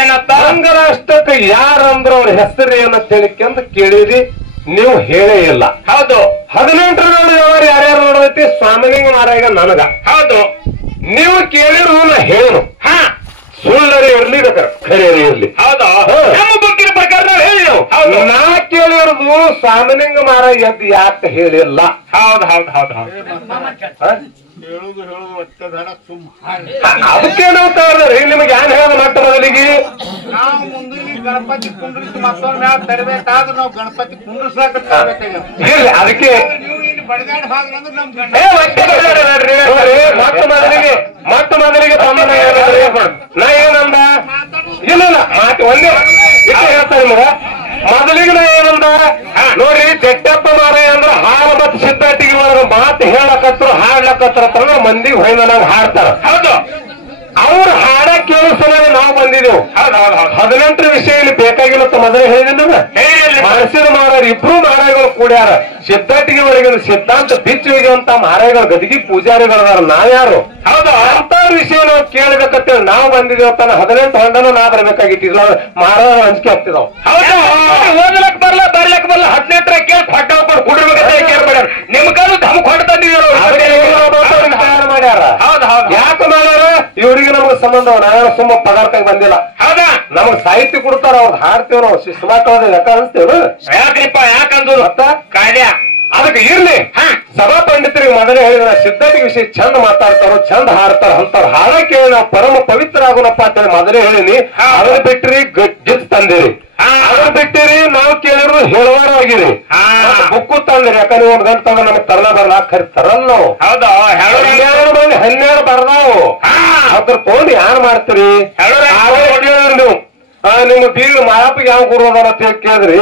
ಏನತ್ತ? ಅಂಗರಾಷ್ಟ್ರಕ್ಕೆ ಯಾರಂದ್ರ ಅವ್ರ ಹೆಸರು ಏನಂತ ಹೇಳಿಕೆಂತ ಕೇಳಿರಿ. ನೀವು ಹೇಳೇ ಇಲ್ಲ. ಹೌದು. 18 ನೋಡಿದವರು ಯಾರ್ಯಾರು ನೋಡೈತಿ? ಸ್ವಾಮಿಲಿಂಗ ಮಾರಾಯ ನನಗ. ಹೌದು. ನೀವು ಕೇಳಿರು ನಾ ಹೇಳು. ಸುಳ್ಳರಿ ಇರ್ಲಿ, ಖರೇರಿ ಇರ್ಲಿ. ಹೌದು. ನಮ್ಮ ಬುಕ್ಕಿನ ಪ್ರಕಾರ ನಾವು ಹೇಳಿದೆವು. ನಾ ಕೇಳಿರೋದು ಸ್ವಾಮಿಲಿಂಗ ಮಾರಾಯ ಎದ್ದು ಯಾಕೆ ಹೇಳಿಲ್ಲ. ಹೌದು. ಅದಕ್ಕೆ ನಾವು ತಗೊಳ್ರಿ. ನಿಮಗೆ ಯಾರು ಹೇಳೋದು ಮಟ್ಟ ಮೊದಲಿಗೆ ನಾವು ಮುಂದಿನ ಗಣಪತಿ ಕುಂಡ್ರಿಸಿ ಮತ್ತೊಂದು ಮ್ಯಾಲ ತರಬೇಕಾದ್ರೆ ನಾವು ಗಣಪತಿ ಕುಂಡ್ರಿಸ್ಲಾಕ ಅದಕ್ಕೆ ನೀವು ಇಲ್ಲಿ ಬಡದಾಡ್ ಹಾಗೆ ಅಂದ್ರೆ ನಮ್ ಮತ್ತ ಮೊದಲಿಗೆ ನಾ ಏನಂದ ಇಲ್ಲ ಮಾತು ಒಂದೇ ಇಷ್ಟ ಹೇಳ್ತಾರೆ ನಿಮಗ. ಮೊದಲಿಗೆ ನಾ ಏನಂದ ನೋಡ್ರಿ, ಚೆಟ್ಟಪ್ಪ ಮಾರಾಯ ಅಂದ್ರ ಹಾಲು ಮತ್ತು ಸಿದ್ಧಾಟಿಗೆ ಒಳಗ ಮಾತು ಹೇಳಕತ್ರು ಹಾಡ್ಲಕತ್ರ ಮಂದಿಗೆ ಹೊಯ್ದಂಗ ಹಾಡ್ತಾರ. ಹೌದು. ಅವ್ರು ಹಾಡ ಕೇಳೋ ಸಲುವಾಗಿ ನಾವು ಬಂದಿದ್ದೆವು. 18 ವಿಷಯ ಇಲ್ಲಿ ಬೇಕಾಗಿಲ್ಲ. ಮೊದಲೇ ಹೇಳಿದ ಮನಸ್ಸಿನ ಮಾರಾಯ ಇಬ್ರು ಮಾರಾಯಗಳು ಕೂಡ್ಯಾರ. ಸಿದ್ಧಾಟಿಗೆ ಒಳಗಿನ ಸಿದ್ಧಾಂತ ಬಿಚ್ಚುವಿಗೆ ಅಂತ ಮಾರಾಯಗಳು ಗದಿಗೆ ಪೂಜಾರಿಗಳದಾರ. ನಾವ್ಯಾರು? ಹೌದು. ಅಂತ ವಿಷಯ ನಾವು ಕೇಳಬೇಕಂತೇಳಿ ನಾವು ಬಂದಿದ್ದೇವೆ. ತಾನ 18 ಹೊಂಡನ ನಾ ಬರ್ಬೇಕಾಗಿಟ್ಟಿಲ್ಲ. ಮಾರಾಯ ಅಂಜಿಕೆ ಆಗ್ತಿದಾವ್. ಓದಲಕ್ ಬರ್ಲಕ್ ಬರ್ಲ 18 ಕೇಳಿ ಹೊಟ್ಟ ಹಾಕೊಂಡು ಕುಡಿರ್ಬೇಕಂತ ಕೇಳ್ಬೇಡ. ನಿಮ್ ಕಾಲು ಧಮಕ್ ಹೊಂಡ ತಂದಿದ್ರು ತಯಾರು ಮಾಡ್ಯಾರ. ಯಾಕೆ ಮಾಡ್ಯಾರ? ಇವ್ರಿಗೆ ನಮ್ಗೆ ಸಂಬಂಧ. ನಾವೇನೋ ಸುಮ್ಮ ಪದಾರ್ಥಕ್ಕೆ ಬಂದಿಲ್ಲ. ಹೌದಾ? ನಮಗ್ ಸಾಹಿತ್ಯ ಕೊಡ್ತಾರ. ಅವ್ರು ಹಾಡ್ತೇವ್ ನಾವು ಶಿಸ್ತಮಾತವಾದ ಲೆಕ್ಕ ಅನ್ಸ್ತೇವ್. ಯಾಕ್ರಿಪ್ಪ? ಯಾಕಂದ್ರು ಮತ್ತ ಕಾರ್ಯ ಅದಕ್ಕೆ ಇರ್ಲಿ ಸಭಾ ಪಂಡಿತರಿಗೆ ಮೊದಲೇ ಹೇಳಿದ್ರ ಸಿದ್ಧತೆಗೆ ವಿಷಯ ಚಂದ ಮಾತಾಡ್ತಾರೋ ಚಂದ ಹಾಡ್ತಾರ ಅಂತಾರ ಹಾಡ ಕೇಳಿ ನಾವು ಪರಮ ಪವಿತ್ರ ಆಗೋಣಪ್ಪ ಅಂತೇಳಿ ಮೊದಲೇ ಹೇಳಿನಿ. ಅದ್ರ ಬಿಟ್ರಿ ಗಿಫ್ಟ್ ತಂದಿರಿ, ಅದ್ರ ಬಿಟ್ಟಿರಿ ನಾವು ಕೇಳಿದ್ರು ಹೇಳುವಾರ ಆಗಿರಿ, ಬುಕ್ಕು ತಂದಿರಿ. ಯಾಕಂದ್ರೆ ಒಂದ್ ಗಂಟೆ ತಗೊಂಡ್ ನಮಗ್ ತರಲ ಬರಲ್ಲ ಖರಿ ತರಲ್ಲ ನಾವು. ಹೌದಾ 12 ಬರ್ದಾವು ಅದ್ರ ತಗೊಂಡು ಯಾರು ಮಾಡ್ತೀರಿ ನೀವು? ನಿಮ್ಮ ಬೀಗ ಮಾಯಪ್ಪಗೆ ಯಾವ ಗುರು ಅದಾರ ಅಂತ ಕೇಳಿದ್ರಿ.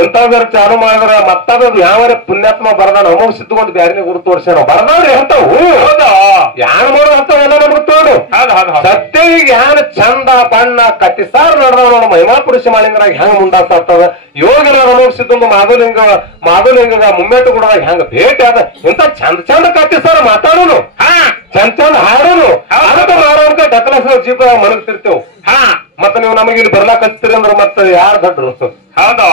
ಎಂತಾದ್ರ ಚಾಲು ಮಾಡಿದ್ರ ಮತ್ತದು ಯಾವರ ಪುಣ್ಯಾತ್ಮ ಬರ್ದ ನಮಗ್ ಸಿದ್ಧಗೊಂಡು ಬ್ಯಾರಿನ ಗುರು ತೋರ್ಸ್ಯಾರ ಬರ್ದಾವ್ರಿ ಅಂತಾವು. ಯಾನ್ ಮಾಡೋ ಅಂತವೆಲ್ಲ ನಮಗ್ ತೋಡು ಸತ್ಯ. ಈಗ ಯಾನ್ ಚಂದ ಬಣ್ಣ ಕಟ್ಟಿಸಾರ್ ನಡೆದವ ನೋಡ ಮಹಿಮಾ ಪುರುಷ ಮಾಲಿಂಗರಾಗ ಹೆಂಗ್ ಮುಂದಾಗ್ತದ. ಯೋಗಿನ ನಮಗ್ ಸಿದ್ಧೊಂದು ಮಾಧುಲಿಂಗ ಮುಮ್ಮೆಟ್ಟು ಗುಡದಾಗ ಹೆಂಗ ಭೇಟಿ ಆದ. ಇಂತ ಚಂದ ಚಂದ ಕಟ್ಟಿಸಾರ ಮಾತಾಡೋನು, ಚಂದ ಚಂದ ಹಾಡೋನು. ಅದಕ್ಕೆ ಮಾಡೋನ್ಕ ಡಕ್ಲಸ್ ಜೀಪ ಮನಗ್ತಿರ್ತೇವ್. ಮತ್ತ ನೀವು ನಮಗೆ ಇಲ್ಲಿ ಬರ್ಲಾಕ್ ಹಚ್ತೀರಿ ಅಂದ್ರೆ ಮತ್ತೆ ಯಾರು ದೊಡ್ಡರು? ಹೌದಾ?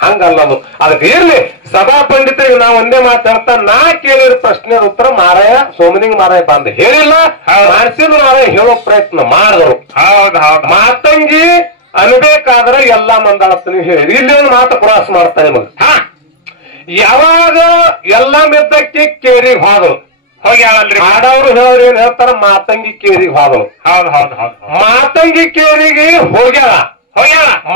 ಹಂಗಲ್ಲದು. ಅದಕ್ಕೆ ಇರ್ಲಿ ಸಭಾ ಪಂಡಿತರಿಗೆ ನಾವು ಒಂದೇ ಮಾತಾಡ್ತಾ ನಾ ಕೇಳಿರೋ ಪ್ರಶ್ನೆ ಉತ್ತರ ಮಾರಾಯ ಸೋಮನಿಂಗ್ ಮಾರಾಯ ಬಂದ ಹೇಳಿಲ್ಲ, ಮಾಡಿಸಿದ್ರು ನಾವೇ ಹೇಳೋ ಪ್ರಯತ್ನ ಮಾಡಿದ್ರು. ಮಾತಂಗಿ ಅನ್ಬೇಕಾದ್ರೆ ಎಲ್ಲಾ ಮಂದಾಳತ್ತ ನೀವು ಹೇಳಿರಿ. ಇಲ್ಲಿ ಒಂದು ಮಾತು ಕ್ರಾಸ್ ಮಾಡ್ತಾ ನಿಮಗ. ಯಾವಾಗ ಎಲ್ಲಾ ಮೆದ್ದಕ್ಕೆ ಕೇರಿಗೆ ಹೋದ್ರು ಹೋಗಿ ಆಡವ್ರು ಹೇಳೋರು ಏನ್ ಹೇಳ್ತಾರ ಮಾತಂಗಿ ಕೇರಿಗೆ ಹೋದಳು. ಮಾತಂಗಿ ಕೇರಿಗೆ ಹೋಗ್ಯಾಳ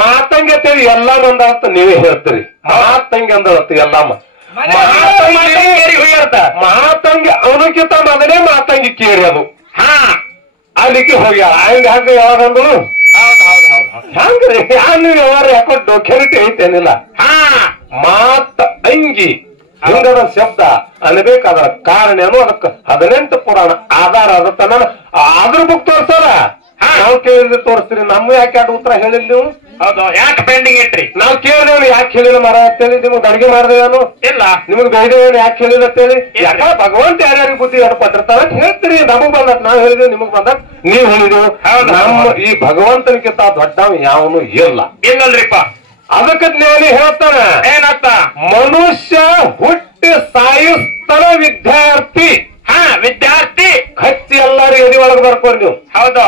ಮಾತಂಗಿ ಅಂತೇಳಿ ಎಲ್ಲಾ ಮಂದಾಳತ್ತ ನೀವೇ ಹೇಳ್ತೀರಿ. ಮಾತಂಗಿ ಅಂದಳತ್ತ ಎಲ್ಲಮ್ಮ ಮಾತಂಗಿ ಅವನಕ್ಕಿಂತ ಮೊದಲೇ ಮಾತಂಗಿ ಕೇರಿ ಅದು ಅಲ್ಲಿಗೆ ಹೋಗ್ಯಾಳ. ಹಂಗ ಯಾವಾಗಂದ್ರು ಹಂಗ್ರಿ ನೀವು ಯಾರು ಯಾಕೋ ಡೊಕ್ಯಾರಿಟಿ ಐತೇನಿಲ್ಲ. ಮಾತ ಅಂಗಿ ಹಿಂಗದ ಶಬ್ದ ಅನ್ಬೇಕಾದ್ರ ಕಾರಣ ಏನು? ಅದಕ್ಕೆ 18 ಪುರಾಣ ಆಧಾರ ಅದತ್ತ ಅದ್ರ ಬುಕ್ ತೋರ್ಸಲ್ಲ. ನಾವು ಕೇಳಿದ್ರೆ ತೋರಿಸ್ತೀರಿ. ನಮ್ಗೆ ಯಾಕೆ ಅಡ್ ಉತ್ತರ ಹೇಳಿಲ್ಲ ನೀವು? ಹೌದು, ಯಾಕೆ ಪೆಂಡಿಂಗ್ ಇಟ್ರಿ? ನಾವ್ ಕೇಳಿದೇವ್ರಿ ಯಾಕೆ ಹೇಳಿಲ್ಲ ಮರ ಅಂತೇಳಿ. ನಿಮ್ಗೆ ಅಡಿಗೆ ಮಾಡಿದೇನು ಇಲ್ಲ, ನಿಮ್ಗೆ ಬೈದೇವೇನು ಯಾಕೆ ಹೇಳಿಲ್ಲ ಅಂತೇಳಿ. ಯಾಕ ಭಗವಂತ ಯಾರ್ಯಾರಿಗೆ ಬುದ್ಧಿ ಕೊಟ್ಟಿರ್ತಾರ ಅಂತ ಹೇಳ್ತೀರಿ. ನಮಗ್ ಬಂದತ್ ನಾವ್ ಹೇಳಿದೇವ್, ನಿಮಗ್ ಬಂದತ್ ನೀವ್ ಹೇಳಿದೇವು. ನಮ್ಮ ಈ ಭಗವಂತನಿಗಿಂತ ದೊಡ್ಡವ ಯಾವನು ಇಲ್ಲ. ಇಲ್ಲಲ್ರಿಪ್ಪ. ಅದಕ್ಕೆ ಜ್ಞಾನಿ ಹೇಳ್ತಾನ ಏನತ್ತ? ಮನುಷ್ಯ ಹುಟ್ಟಿ ಸಾಯುಸ್ತನ ವಿದ್ಯಾರ್ಥಿ. ವಿದ್ಯಾರ್ಥಿ ಹಚ್ಚಿ ಎಲ್ಲಾರು ಎದಿ ಒಳಗೆ ಬರ್ಕೊಂಡು ನೀವು. ಹೌದು,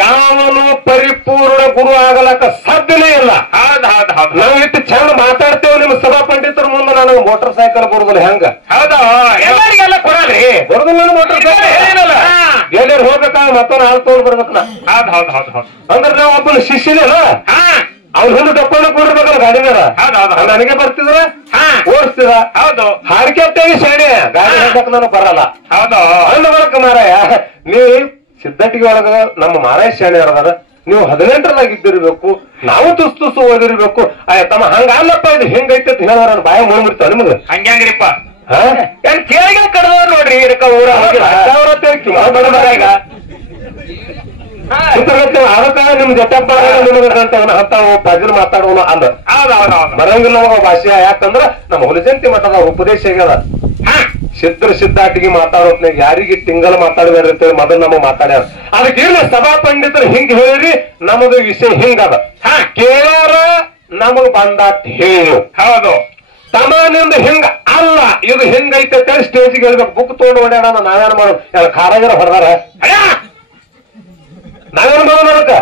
ಯಾವನು ಪರಿಪೂರ್ಣ ಗುರು ಆಗಲಕ್ಕ ಸಾಧ್ಯನೇ ಇಲ್ಲ. ನಾವು ಇಟ್ಟು ಚಂದ ಮಾತಾಡ್ತೇವೆ ನಿಮ್ಮ ಸಭಾ ಪಂಡಿತರ ಮುಂದೆ. ನನಗೆ ಮೋಟರ್ ಸೈಕಲ್ ಬರುದಿಲ್ಲ ಹೆಂಗ? ಹೌದು, ಎಲ್ಲರಿಗೆಲ್ಲ ಕೊಡಲ್ರಿ ಬರುದಿಲ್ಲ ಮೋಟರ್ ಸೈಕಲ್. ಎಲ್ಲರೂ ಹೋಗ್ಬೇಕಾದ್ರೆ ಮತ್ತೊಂದು ಹಾಲು ತಗೊಂಡ್ ಬರ್ಬೇಕಲ್ಲ. ಅಂದ್ರೆ ನಾವು ಒಬ್ಬನ ಶಿಷ್ಯನೇನ ಅವ್ನ ಹಿಂದೆ ತಪ್ಕೊಂಡು ಕೂಡಿರ್ಬೇಕಲ್ಲ ಗಾಡಿ ಮೇಲೆ. ನನಗೆ ಬರ್ತಿದ್ರ ಓಡಿಸ್ತಿದ. ಹೌದು, ಹಾಡ್ಕೆತ್ತಾಗಿ ಶಾಣೆ ಗಾಡಿ ಹೇಳ್ದಕ್ ನನಗೆ ಬರಲ್ಲ. ಹೌದು, ಅಂದ ಬಳಕ ಮಾರಾಯ ನೀವು ಸಿದ್ಧಟಿಗೆ ಒಳಗ ನಮ್ಮ ಮಾರಾಯ ಶಾಣೆ ಅದಾರ. ನೀವು 18ರದಾಗ ಇದ್ದಿರ್ಬೇಕು, ನಾವು ತುಸ್ತು ಓದಿರ್ಬೇಕು. ತಮ್ಮ ಹಂಗಲ್ಲಪ್ಪ ಇದು ಹೆಂಗೈತೆ ಅಂತ ಹೇಳೋರ ಬಾಯ ಮುಳ್ಬಿಡ್ತಾವ ನಿಮ್ಗೆ. ಹಂಗ್ಯಾಂಗ್ರಿಪ್ಪ ಕೇಳಿಗೆ ಕಡದ ನೋಡ್ರಿ ಇದಕ್ಕ ಊರ ಅದಕ್ಕ ನಿಮ್ ಜೊತೆಪ್ಪ ಪಜಲ್ ಮಾತಾಡೋಣ ಅಂದ ಬರಂಗಿಲ್ಲ ನಮಗ ಭಾಷೆ. ಯಾಕಂದ್ರ ನಮ್ಮ ಹುಲಿಜಂತಿ ಮಠದ ಉಪದೇಶ ಆಗ್ಯದ. ಸಿದ್ಧಾಟಿಗೆ ಮಾತಾಡೋತ್ನಾಗ ಯಾರಿಗೆ ತಿಂಗಳ ಮಾತಾಡ್ಬೇಡ್ರಿ ಅಂತೇಳಿ ಮೊದಲು ನಮಗ್ ಮಾತಾಡ್ಯಾರ. ಅದಕ್ಕೆ ಇರ್ಲಿ ಸಭಾ ಪಂಡಿತರು ಹಿಂಗ್ ಹೇಳಿರಿ, ನಮದು ವಿಷಯ ಹಿಂಗದ. ಕೇಳಾರ ನಮಗ್ ಬಂದಾಟ್ ಹೇಳು. ಹೌದು, ತಮಾನಿಂದ ಹಿಂಗ ಅಲ್ಲ ಇದು ಹಿಂಗೈತೆ ಸ್ಟೇಜಿಗೆ ಹೇಳ್ಬೇಕು. ಬುಕ್ ತಗೊಂಡು ಓಡಾಡ ನಾವೇನ್ ಮಾಡೋದು? ಖಾರಾಗಿರ ಹೊರದಾರ ನಾವೇನ್ ಮಾಡೋಣ? ಅದಕ್ಕ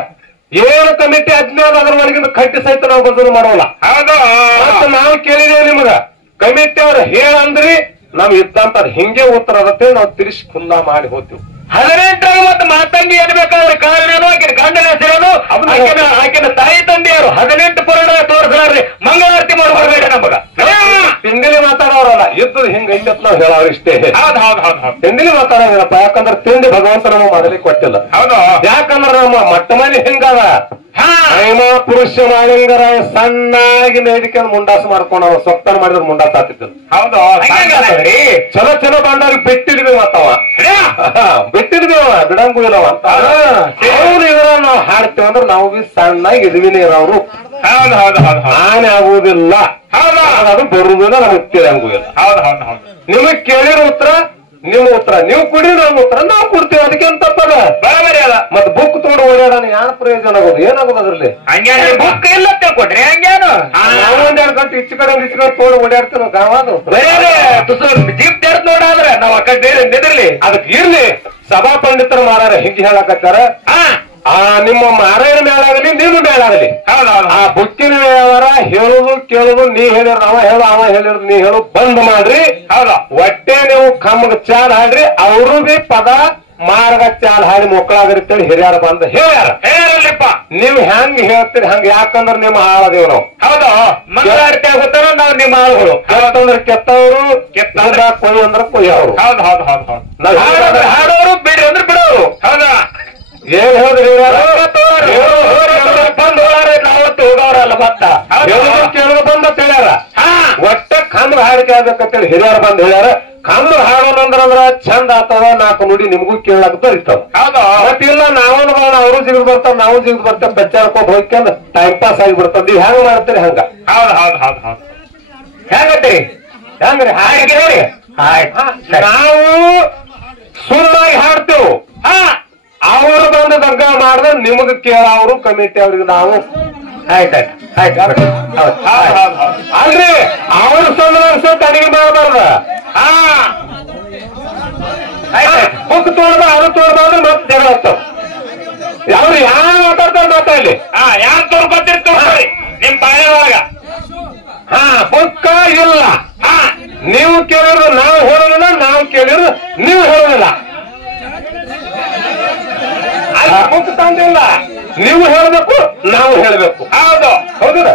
ಏನು ಕಮಿಟಿ ಅಜ್ಞಾನ ಅದ್ರ ಒಳಗಿಂದ ಕಟ್ಟಿ ಸಹಿತ ನಾವು ಬದಲು ಮಾಡೋಲ್ಲ. ಹೌದು, ನಾವು ಕೇಳಿದೇವೆ ನಿಮಗ ಕಮಿಟಿ ಅವ್ರು ಹೇಳಂದ್ರಿ ನಾವ್ ಇದ್ದಂತ ಹಿಂಗೆ ಉತ್ತರ ಅದಕ್ಕೆ ನಾವು ತಿರ್ಸಿ ಖುಲ್ಲಾ ಮಾಡಿ ಹೋಗ್ತೀವಿ. 18 ಮತ್ತೆ ಮಾತಂಗಿ ಏನ್ಬೇಕಾದ್ರೆ ಕಾರಣೇನು ಆಕಿನ ಗಂಡನ ಹೆಸರೇನು ಆಕಿನ ತಾಯಿ ತಂದೆಯರು 18 ಪುರಾಣ ತೋರಿಸ್ಲಾರ್ರಿ ಮಂಗಳಾರತಿ ಮಾಡ್ಬಾರ್ಬೇಡ ನಮಗ. ತಿಂಡಿಲಿ ಮಾತಾಡೋರಲ್ಲ ಇದ್ದು ಹಿಂಗ ಐತೆ ನಾವು ಹೇಳೋರು ಇಷ್ಟೇ. ತಿಂಡಿಲಿ ಮಾತಾಡೋದಿಲ್ಲಪ್ಪ. ಯಾಕಂದ್ರೆ ತಿಂಡಿ ಭಗವಂತ ನಮಗೆ ಮಾಡಲಿಕ್ಕೆ ಕೊಟ್ಟಿಲ್ಲ. ಹೌದು, ಯಾಕಂದ್ರೆ ನಮ್ಮ ಮಟ್ಟ ಮನೆ ಹಿಂಗದ. ಮಹಿಮಾ ಪುರುಷ ಮಾಲಿಂಗರಾಯ ಸಣ್ಣಾಗಿ ನೇಡಿಕೆ ಮುಂಡಾಸ ಮಾಡ್ಕೊಂಡು ಅವ ಸೊಪ್ಪನ ಮಾಡಿದ್ರೆ ಮುಂಡಾಸ ಹಾಕಿದ್ರು. ಹೌದು, ಚಲೋ ಚಲೋ ಬಂದಾಗ ಬಿಟ್ಟಿದ್ವಿ ಮತ್ತವ ಬಿಟ್ಟಿದ್ವಿ ಬಿಡಂಗೂ ಇಲ್ಲವ ಅಂತ. ಅವ್ರು ಇದ್ರ ನಾವು ಹಾಡ್ತೇವೆ ಅಂದ್ರೆ ನಾವು ಬಿ ಸಣ್ಣಾಗಿ ಇದ್ವಿನೇ ಇರೋರು. ಆನೆ ಆಗುವುದಿಲ್ಲ, ಅದು ಬರುವುದಿಲ್ಲ, ನಮಗ್ ಕೇಳಂಗೂ ಇಲ್ಲ. ನಿಮಗ್ ಕೇಳಿರೋ ಉತ್ತರ ನಿಮ್ಮ ಉತ್ತರ ನೀವು ಕೊಡಿ, ನಮ್ಮ ಉತ್ತರ ನಾವು ಕೊಡ್ತೇವೆ. ಅದಕ್ಕೆ ಅಂತ ತಪ್ಪದ ಬರಬರಿ ಅದ. ಮತ್ತೆ ಬುಕ್ ತಗೊಂಡು ಓಡಾಡೋಣ ಯಾರು ಪ್ರಯೋಜನ ಆಗೋದು? ಏನಾಗೋದು ಅದ್ರಲ್ಲಿ? ಬುಕ್ ಇಲ್ಲ ತಿಳ್ಕೊಡ್ರಿ ಹಂಗೇನು? ನಾವು 1-2 ಗಂಟೆ ಈಚೆ ಕಡೆ ತಗೊಂಡು ಓಡಾಡ್ತೇವೆ. ಗಾವಾದು ಜೀಪ್ ತೆರೆದು ನೋಡಾದ್ರೆ ನಾವು ಆ ಕಡೆ ನಿದ್ರಲಿ. ಅದಕ್ಕೆ ಇರ್ಲಿ ಸಭಾ ಪಂಡಿತರು ಮಾರಾರ ಹಿಂಗೆ ಹೇಳಕತ್ತಾರ. ನಿಮ್ಮ ಮಾರಾಯಣ ಮೇಳಾಗಲಿ ನಿಮ್ಮ ಮೇಳಾಗಲಿ ಆ ಬುಕ್ಕಿನ ವ್ಯವಹಾರ ಹೇಳುದು ಕೇಳುದು ನೀ ಹೇಳಿರ ಅವ ಹೇಳು ಅವ ಹೇಳಿರೋದು ನೀ ಹೇಳು ಬಂದ್ ಮಾಡ್ರಿ. ಹೌದಾ ಒಟ್ಟೆ ನೀವು ಕಮ್ಮಗ ಚಾಲ್ ಹಾಡ್ರಿ. ಅವರು ಬಿ ಪದ ಮಾರ್ಗ ಚಾಲ್ ಹಾಡಿ ಮಕ್ಕಳಾಗರ್ತೇಳಿ ಹಿರಿಯರ ಬಂದ ಹೇಳ್ಯಾರಲ್ಲಪ್ಪ. ನೀವ್ ಹೆಂಗ್ ಹೇಳ್ತೀರಿ ಹಂಗ, ಯಾಕಂದ್ರ ನಿಮ್ಮ ಹಾಳದೇವ್ ನಾವು. ಹೌದಾ ಮಂಗಳಾರತಿ ಆಗುತ್ತಾರ ನಾವು ನಿಮ್ಮ ಹಾಳುಗಳು. ಕೆತ್ತಂದ್ರ ಕೆತ್ತವರು, ಕೆತ್ತಂದ್ರ ಕೊಯ್ ಅಂದ್ರ ಕೊಯ್ಯವರು. ಹೌದು ಹೌದು ಹೌದು ಹೌದು. ನಾವ್ ಹಾಡೋರು ಬಿಡಿ ಅಂದ್ರೆ ಬಿಡೋರು. ಹೌದಾ ಏನ್ ಹೇಳಿದ್ರಿ ಬಂದ್ ನಾವತ್ತು ಹೋಗವ್ರಲ್ಲ ಮತ್ತ ಕೇಳೋದು ಬಂದ ಹೇಳ್ಯಾರ. ಒಟ್ಟ ಕಂಬ ಹಾಡಿಕೆ ಆಗ್ಬೇಕಂತೇಳಿ ಹಿರಿಯರು ಬಂದ್ ಹೇಳ್ಯಾರ. ಕಂಬ ಹಾಡೋಣಂದ್ರ ಚಂದ ಆತದ, ನಾಲ್ಕು ನುಡಿ ನಿಮ್ಗೂ ಕೇಳಕ್ ಬರಿತಾವ. ಮತ್ ಇಲ್ಲ ನಾವೊಂದು ಬಾಳ ಅವರು ಸಿಗದ್ ಬರ್ತಾವ, ನಾವು ಸಿಗದ್ ಬರ್ತೇವೆ, ಬೆಚ್ಚಾಡ್ಕೊಂಡ್ ಹೋಗ್ಕೊಂಡ್ ಟೈಮ್ ಪಾಸ್ ಆಗಿ ಬಿಡ್ತಾವ. ನೀವ್ ಹೆಂಗ್ ಮಾಡ್ತೀರಿ ಹಂಗ? ಹೌದ್ ಹೌದ್ ಹೌದ್ ಹೌದ್ ಹೆಂಗತ್ರಿ ಹೆಂಗ್ರಿ ಹಾಡಿಗೆ ಹೇಳಿ. ನಾವು ಸುಮ್ಮನಾಗಿ ಹಾಡ್ತೇವು. ಅವರು ಬಂದು ದಗ್ಗ ಮಾಡಿದ್ರೆ ನಿಮಗ್ ಕೇಳವ್ರು ಕಮಿಟಿ ಅವ್ರಿಗೆ ನಾವು ಅಲ್ರಿ ಅವ್ರ ಸಂದರ್ಶ ತನಿಗೆ ಮಾಡಬಾರ್ದ. ಬುಕ್ ತೋಡ್ದ ಅದು ತೋಡ್ಬಾರ್ದು ಮತ್ತೆ ಜಗಳ ಆಗ್ತಾವ. ಅವ್ರು ಯಾರು ಮಾತಾಡ್ತಾರೆ ಮಾತಾಡ್ಲಿ, ಯಾರು ತೋರ್ಕೊತಿರ್ತೀವಿ ನಿಮ್ ಬಾಯೊಳಗ. ಬುಕ್ಕ ಇಲ್ಲ, ನೀವು ಕೇಳಿದ್ರು ನಾವು ಹೇಳೋದಿಲ್ಲ, ನಾವು ಕೇಳಿದ್ರು ನೀವು ಹೇಳೋದಿಲ್ಲ. ಬುಕ್ ತಂದಿಲ್ಲ, ನೀವು ಹೇಳಬೇಕು ನಾವು ಹೇಳಬೇಕು. ಹೌದು ಹೌದ.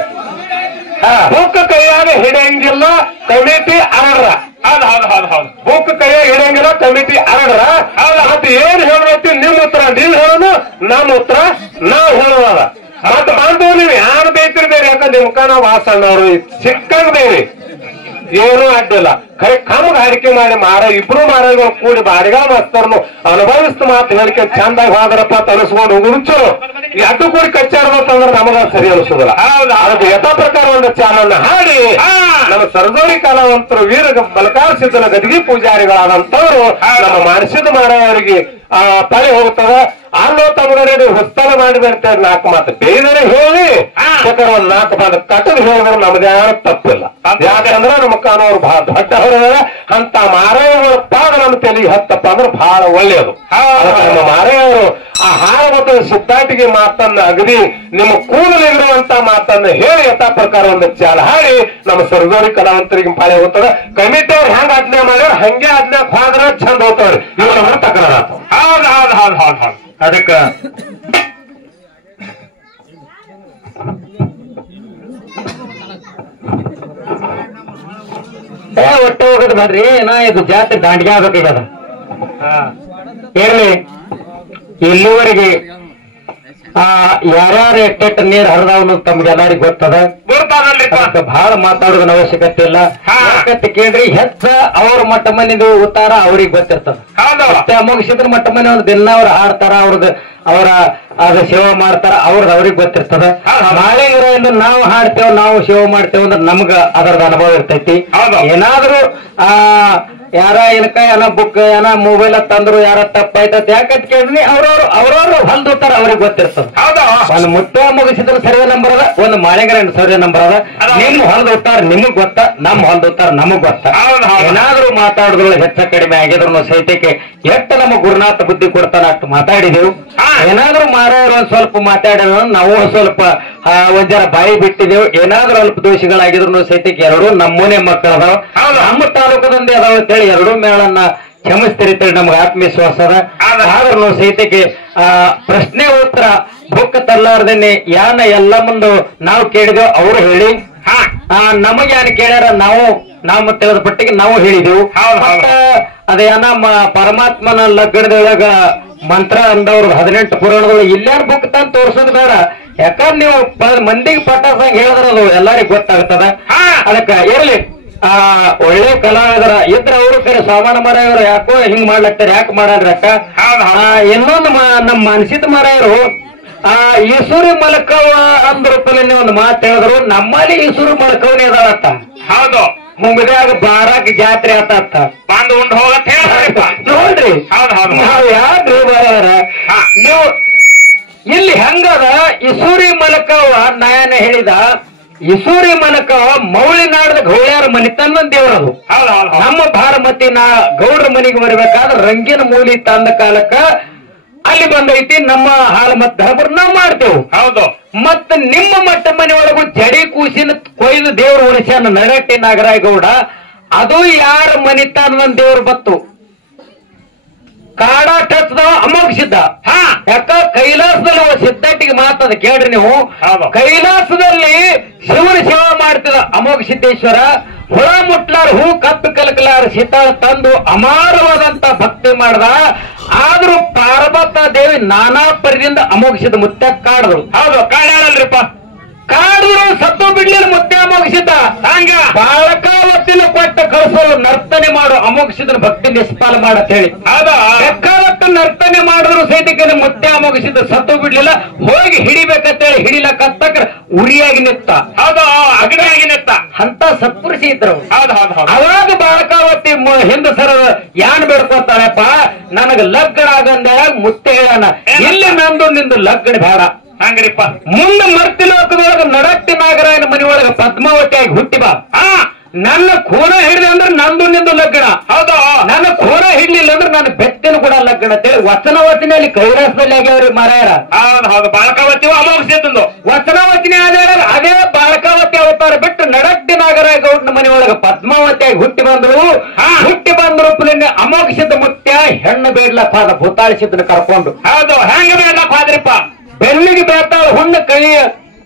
ಬುಕ್ ಕೈಯಾಗ ಹಿಡಿಯಂಗಿಲ್ಲ ಕಮಿಟಿ ಆರ್ಡ್ರ. ಹೌದು ಹೌದು ಹೌದು ಹೌದು. ಬುಕ್ ಕೈಯಾಗ ಹಿಡಿಯಂಗಿಲ್ಲ ಕಮಿಟಿ ಆರ್ಡ್ರ. ಮತ್ತೆ ಏನ್ ಹೇಳಬೇಕು, ನಿಮ್ ಉತ್ತರ ನೀವ್ ಹೇಳೋದು, ನಮ್ಮ ಉತ್ತರ ನಾವ್ ಹೇಳೋದ. ಮತ್ ಬಂದು ನೀವ್ ಯಾರು ಬೇಕಿರ್ಬೇರಿ, ಯಾಕಂದ್ರೆ ನಿಮ್ಕ ನಾವು ವಾಸಣ್ಣವ್ರು ಸಿಕ್ಕಂಗ್ ಬೇರಿ ಏನೂ ಅಡ್ಡಿಲ್ಲ. ಖರೆ ಕಮ್ಗೆ ಹಾಡಿಕೆ ಮಾಡಿ ಮಾರ ಇಬ್ರು ಮಾರಾಯಗಳು ಕೂಡಿ ಬಾಡಿಗ ಮಸ್ತರ್ನು ಅನುಭವಿಸ್ತು ಮಾತು ಹೇಳಿಕೆ ಚಂದಾಗಿ ಹೋದ್ರಪ್ಪ ತಲಸ್ಕೊಂಡು ಹೋಗುದು ಚಲೋ. ಎಟ್ಟು ಕೂಡಿ ಕಚ್ಚಾಡ್ಬೇಕಂದ್ರೆ ನಮಗ ಸರಿ ಅನಿಸುದಿಲ್ಲ. ಅದಕ್ಕೆ ಯಥಾ ಪ್ರಕಾರ ಒಂದು ಚಾಲನ್ನ ಹಾಡಿ ನಮ್ಮ ಸರ್ಜೋರಿ ಕಲಾವಂತರು ವೀರ ಬಲಕಾರ ಸಿದ್ದನ ಗದಿಗೆ ಪೂಜಾರಿಗಳಾದಂತವ್ರು ನಮ್ಮ ಮಾನಸಿದ ಮಾರಾಯವರಿಗೆ ತಲೆ ಹೋಗ್ತದ. ಅಲ್ಲೋ ತಮಗಡೆ ಹೊಸ್ತಾನ ಮಾಡಿ ಬರ್ತೇವೆ ನಾಲ್ಕು ಮಾತು ಬೇರೆ ಹೇಳಿ ಒಂದ್ ನಾಲ್ಕು ಮಾತು ಕಟ್ಟದ ಹೇಳಿದ್ರೆ ನಮ್ದೇ ತಪ್ಪಿಲ್ಲ. ಯಾಕಂದ್ರೆ ನಮ್ಮ ಕಾನೂರು ಬಹಳ ದೊಡ್ಡ ಅಂತ ಮಾರಾಯಗಳ ಪಾದ ನಮ್ಮ ತೆಲಿಗೆ ಹತ್ತಪ್ಪ ಅಂದ್ರೆ ಬಹಳ ಒಳ್ಳೆಯದು. ನಮ್ಮ ಮಾರಾಯವರು ಆ ಹಾರ ಮತ್ತು ಸಿದ್ಧಾಟಿಗೆ ಮಾತನ್ನ ಅಗದಿ ನಿಮ್ಮ ಕೂದಲಿರುವಂತ ಮಾತನ್ನ ಹೇಳಿ ಯಥಾ ಪ್ರಕಾರ ಒಂದು ಚಾಲ ಹಾಡಿ ನಮ್ಮ ಸರ್ಜೋರಿ ಕಲಾವಂತರಿಗೆ ಪಾಳೆ ಹೋಗ್ತದ. ಕಮಿಟಿ ಅವ್ರು ಹೆಂಗ್ ಆಜ್ಞೆ ಮಾಡ್ಯಾರ ಹಂಗೆ ಆಜ್ಞೆ ಹೋದ್ರ ಚಂದ ಹೋಗ್ತಾವ್ರಿ. ಇವ್ರ ತಕರಾರ ಹೌದು ಹೌದು ಹೌದು ಹೌದು ಹೌದು. ಅದಕ್ಕ ಒಟ್ಟೆ ಹೋಗೋದು ಮಾಡ್ರಿ. ಏನೋ ಇದು ಜಾತ್ರೆ ದಾಂಡಿಗೆ ಆಗ್ಬೇಕಾಗ್ಯದ. ಇರ್ಲಿ, ಇಲ್ಲಿವರೆಗೆ ಯಾರ್ಯಾರು ಎಟ್ಟೆಟ್ಟ ನೀರ್ ಹರಿದವನು ತಮ್ಗೆಲ್ಲರಿಗೂ ಗೊತ್ತದ. ಬಹಳ ಮಾತಾಡೋದನ್ನ ಅವಶ್ಯಕತೆ ಇಲ್ಲ. ಯಾಕಂತ ಕೇಳ್ರಿ, ಹೆಚ್ಚ ಅವ್ರ ಮಟ್ಟ ಮನಿದು ಉತ್ತಾರ ಅವ್ರಿಗೆ ಗೊತ್ತಿರ್ತದ. ಮುಗಿಸಿದ್ರ ಮಟ್ಟ ಮನೆ ಒಂದು ದಿನ ಅವ್ರು ಹಾಡ್ತಾರ, ಅವ್ರದ್ದು ಅವರ ಅದ ಸೇವೆ ಮಾಡ್ತಾರ, ಅವ್ರದ್ದು ಅವ್ರಿಗೆ ಗೊತ್ತಿರ್ತದ. ನಾಳೆಗಿರೋ ನಾವು ಹಾಡ್ತೇವ್ ನಾವು ಸೇವೆ ಮಾಡ್ತೇವೆ ಅಂದ್ರೆ ನಮ್ಗ ಅದರದ ಅನುಭವ ಇರ್ತೈತಿ. ಏನಾದ್ರು ಯಾರ ಏನಕ್ಕ ಏನ ಬುಕ್ ಏನ ಮೊಬೈಲ್ ತಂದ್ರು ಯಾರ ತಪ್ಪಾಯ್ತತ್ ಯಾಕಂತ ಕೇಳ್ರಿ, ಅವ್ರವ್ರು ಹೊಲ್ದುತ್ತಾರ ಅವ್ರಿಗೆ ಗೊತ್ತಿರ್ತದ. ಒಂದು ಮುಟ್ಟ ಮುಗಿಸಿದ್ರ ಸರ್ವೆ ನಂಬರ್ ಅದ, ಒಂದು ಮಾಳೆಗರ ಸರ್ವೆ ನಂಬರ್ ಅದ. ನಿಮ್ ಹೊಲ್ದುತ್ತಾರ ನಿಮಗ್ ಗೊತ್ತ, ನಮ್ ಹೊಲ್ದುತ್ತಾರ ನಮಗ್ ಗೊತ್ತ. ಏನಾದ್ರು ಮಾತಾಡಿದ್ರೊಳಗೆ ಹೆಚ್ಚ ಕಡಿಮೆ ಆಗಿದ್ರು ಸಹಿತಕ್ಕೆ ಎಷ್ಟು ನಮ್ಮ ಗುರುನಾಥ ಬುದ್ಧಿ ಕೊಡ್ತಾನ ಅಷ್ಟು ಮಾತಾಡಿದೆವು. ಏನಾದ್ರು ಮಾರಾಯರು ಒಂದ್ ಸ್ವಲ್ಪ ಮಾತಾಡಿದ್ರು ನಾವು ಸ್ವಲ್ಪ ಒಂದ್ ಜರ ಬಾಯಿ ಬಿಟ್ಟಿದೆವು. ಏನಾದ್ರು ಅಲ್ಪ ದೋಷಿಗಳಾಗಿದ್ರು ಸಹಿತಕ್ಕೆ ಎರಡು ನಮ್ಮನೆ ಮಕ್ಕಳದಾವ, ನಮ್ಮ ತಾಲೂಕದಿಂದ ಅದಾವ ಅಂತೇಳಿ ಎರಡೂ ಮೇಳನ್ನ ಕ್ಷಮಿಸ್ತಿರ್ತೇಳಿ ನಮ್ಗೆ ಆತ್ಮವಿಶ್ವಾಸ ಅದ. ಆದ್ರೂ ಸಹಿತಕ್ಕೆ ಪ್ರಶ್ನೆ ಉತ್ತರ ಬುಕ್ ತರ್ಲಾರ್ದೇನೆ ಯಾನ ಎಲ್ಲ ಮುಂದೆ ನಾವು ಕೇಳಿದೆವು, ಅವರು ಹೇಳಿ ನಮಗೆ ಯಾರು ಕೇಳ್ಯಾರ ನಾವು ತಿಳಿದ ಪಟ್ಟಿಗೆ ನಾವು ಹೇಳಿದೆವು. ಅದೇನ ಪರಮಾತ್ಮನ ಲಗ್ನದೊಳಗ ಮಂತ್ರ ಅಂದವ್ರು 18 ಪುರಾಣಗಳು ಇಲ್ಲಾರ ಬುಕ್ ತಂದು ತೋರ್ಸೋದು ಬೇಡ. ಯಾಕಂದ್ರೆ ನೀವು ಮಂದಿಗೆ ಪಟಾಸಂಗ್ ಹೇಳಿದ್ರದು ಎಲ್ಲರಿಗೂ ಗೊತ್ತಾಗ್ತದ. ಅದಕ್ಕ ಇರ್ಲಿ, ಒಳ್ಳೆ ಕಲಾವಿದರ ಇದ್ರ ಅವರು ಕರೆ ಸಾಮಾನ್ಯ ಮಾರಾಯವರು ಯಾಕೋ ಹಿಂಗ್ ಮಾಡ್ಲಕ್ತಾರೆ, ಯಾಕೆ ಮಾಡಲ್ರಿ ಅಕ್ಕ. ಇನ್ನೊಂದು ನಮ್ಮ ಮನಸಿದ ಮಾರಾಯರು ಈಸೂರಿ ಮಲಕವ ಅಂದ್ರೂಪಲ್ಲಿ ಒಂದು ಮಾತು ಹೇಳಿದ್ರು. ನಮ್ಮಲ್ಲಿ ಈಸೂರಿ ಮಲಕವನೇ ಅದಾಳತ್ತ. ಹೌದು, ಮುಂಬೈದಾಗ ಬಾರಾಕ್ ಜಾತ್ರೆ ಆತ ಬಂದು ಉಂಡು ಹೋಗತ್ ನೋಡ್ರಿ. ನಾವ್ ಯಾರ್ರಿ ಮಾರಾಯರ, ನೀವು ಇಲ್ಲಿ ಹೆಂಗದ ಈಸೂರಿ ಮಲಕವ ನಯನ ಹೇಳಿದ. ಈಸೂರಿ ಮಲಕವ ಮೌಳಿನಾಡದ ಗೌಳ್ಯಾರ ಮನಿತನ್ನ ದೇವ್ರದು. ನಮ್ಮ ಭಾರಮತಿ ಗೌಡ್ರ ಮನೆಗೆ ಬರ್ಬೇಕಾದ್ರೆ ರಂಗಿನ ಮೂಲಿ ತಂದ ಕಾಲಕ್ಕ ಅಲ್ಲಿ ಬಂದೈತಿ. ನಮ್ಮ ಹಾಲು ಮತ್ತ ಹಬ್ಬರು ನಾವು ಮಾಡ್ತೇವೆ. ಹೌದು. ಮತ್ತ ನಿಮ್ಮ ಮಟ್ಟ ಮನೆಯೊಳಗೂ ಜಡಿ ಕೂಸಿನ ಕೊಯ್ದು ದೇವ್ರ ಉಳಿಸ್ಯಾನ ನರಟ್ಟಿ ನಾಗರಾಯಗೌಡ. ಅದು ಯಾರ ಮನಿತಾನ ದೇವ್ರು ಬತ್ತು ಕಾಡಾಟ ಹಚ್ಚದವ ಅಮೋಘ ಸಿದ್ಧ. ಯಾಕ ಕೈಲಾಸದಲ್ಲಿ ಸಿದ್ಧಟ್ಟಿಗೆ ಮಾತದ ಕೇಳ್ರಿ ನೀವು. ಕೈಲಾಸದಲ್ಲಿ ಶಿವನ ಸೇವಾ ಮಾಡ್ತಿದ ಅಮೋಘ ಸಿದ್ದೇಶ್ವರ. ಹುಳ ಮುಟ್ಲಾರ ಹೂ ಕಪ್ಪು ಕಲಕಲಾರ ಸೀತಾಳ ತಂದು ಅಮಾರವಾದಂತ ಭಕ್ತಿ ಮಾಡ್ದ. ಆದ್ರೂ ಪಾರ್ವತ ದೇವಿ ನಾನಾ ಪರಿದಿಂದ ಅಮೋಘ ಸಿದ್ಧ ಮುತ್ತ ಕಾಡಿದ್ರು. ಹೌದು, ಕಾಡಲ್ರಿಪ್ಪ. ಕಾಡಿದ್ರು ಸತ್ತು ಬಿಡ್ಲಿಲ್ಲ ಮುತ್ತೆ ಅಮೋಘ ಸಿದ್ಧ. ಹಂಗ ಬಾಳಕಾವತ್ತಿನ ಕೊಟ್ಟ ಕಳಿಸೋರು ನರ್ತನೆ ಮಾಡು ಅಮೋಘ ಸಿದ್ಧನ ಭಕ್ತಿ ನಿಷ್ಪಾಲ ಮಾಡತ್ ಹೇಳಿ. ಬೆಕ್ಕಾವತ್ತು ನರ್ತನೆ ಮಾಡಿದ್ರು ಸೈನಿಕನ ಮುತ್ತೆ ಅಮೋಘ ಸಿದ್ಧ ಸತ್ತು ಬಿಡ್ಲಿಲ್ಲ. ಹೋಗಿ ಹಿಡಿಬೇಕಂತೇಳಿ ಹಿಡಿಲಕತ್ತಕ್ರ ಉರಿಯಾಗಿ ನಿತ್ತ. ಹೌದು, ಅಗ್ನಿಯಾಗಿ ನಿತ್ತ. ಅಂತ ಸತ್ಪುರುಷ ಇದ್ರು. ಹೌದು ಹೌದು ಹೌದು. ಅವಾಗ ಬಾಳಕಾವತಿ ಹಿಂದ ಸರ ಯಾನ್ ಬೇಡ್ಕೊತಾಳೆಪ್ಪ, ನನಗ ಲಗ್ನ ಆಗಂದ ಮುತ್ತೆ ಹೇಳಣ, ಇಲ್ಲಿ ನಂದು ನಿಂದು ಲಗ್ನ ಬೇಡ. ಹಂಗ್ರಿಪ್ಪ. ಮುಂದೆ ಮರ್ತಿ ಲೋಕದೊಳಗ ನಡಟ್ಟಿ ನಾಗರಾಯನ ಮನೆಯೊಳಗ ಪದ್ಮಾವತಿಯಾಗಿ ಹುಟ್ಟಿ ಬಾ. ನನ್ನ ಖೂನ ಹಿಡಿದೆ ಅಂದ್ರೆ ನಂದು ನಿಂದು ಲಗ್ನ. ಹೌದು. ನನ್ನ ಖೂನ ಹಿಡ್ಲಿಲ್ಲ ಅಂದ್ರೆ ನನ್ನ ಬೆತ್ತಿನ ಕೂಡ ಲಗ್ನ ಅಂತೇಳಿ ವಚನವಚನೆಯಲ್ಲಿ ಕೈಲಾಸದಲ್ಲಿ ಆಗ್ಯಾವ್ರಿ ಮಾರಾಯರ. ಹೌದು ಹೌದು. ಬಾಳಕಾವತಿ ಅಮೋಘ ಸಿದ್ಧಂದು ವಚನವಚನೆ ಆದ ಅದೇ ಬಾಳಕಾವತಿ ಅವತಾರ ಬಿಟ್ಟು ನಡಟ್ಟಿ ನಾಗರಾಯ ಗೌಡನ ಮನೆಯೊಳಗ ಪದ್ಮಾವತಿಯಾಗಿ ಹುಟ್ಟಿ ಬಂದ್ರು. ಹುಟ್ಟಿ ಬಂದ ರೂಪದಲ್ಲಿ ಅಮೋಘ ಸಿದ್ಧ ಮುತ್ಯ ಹೆಣ್ಣು ಬೇಡ್ಲಪ್ಪ ಅದ ಭೂತಾಳಿ ಸಿದ್ಧನ ಕರ್ಕೊಂಡು. ಹೌದು, ಹೆಂಗ ಬೇಡ್ಲಪ್ಪ ಆದ್ರಿಪ್ಪ. ಬೆನ್ನಿಗೆ ಬೇತಾಳ ಹುಣ್ಣ ಕೈಯ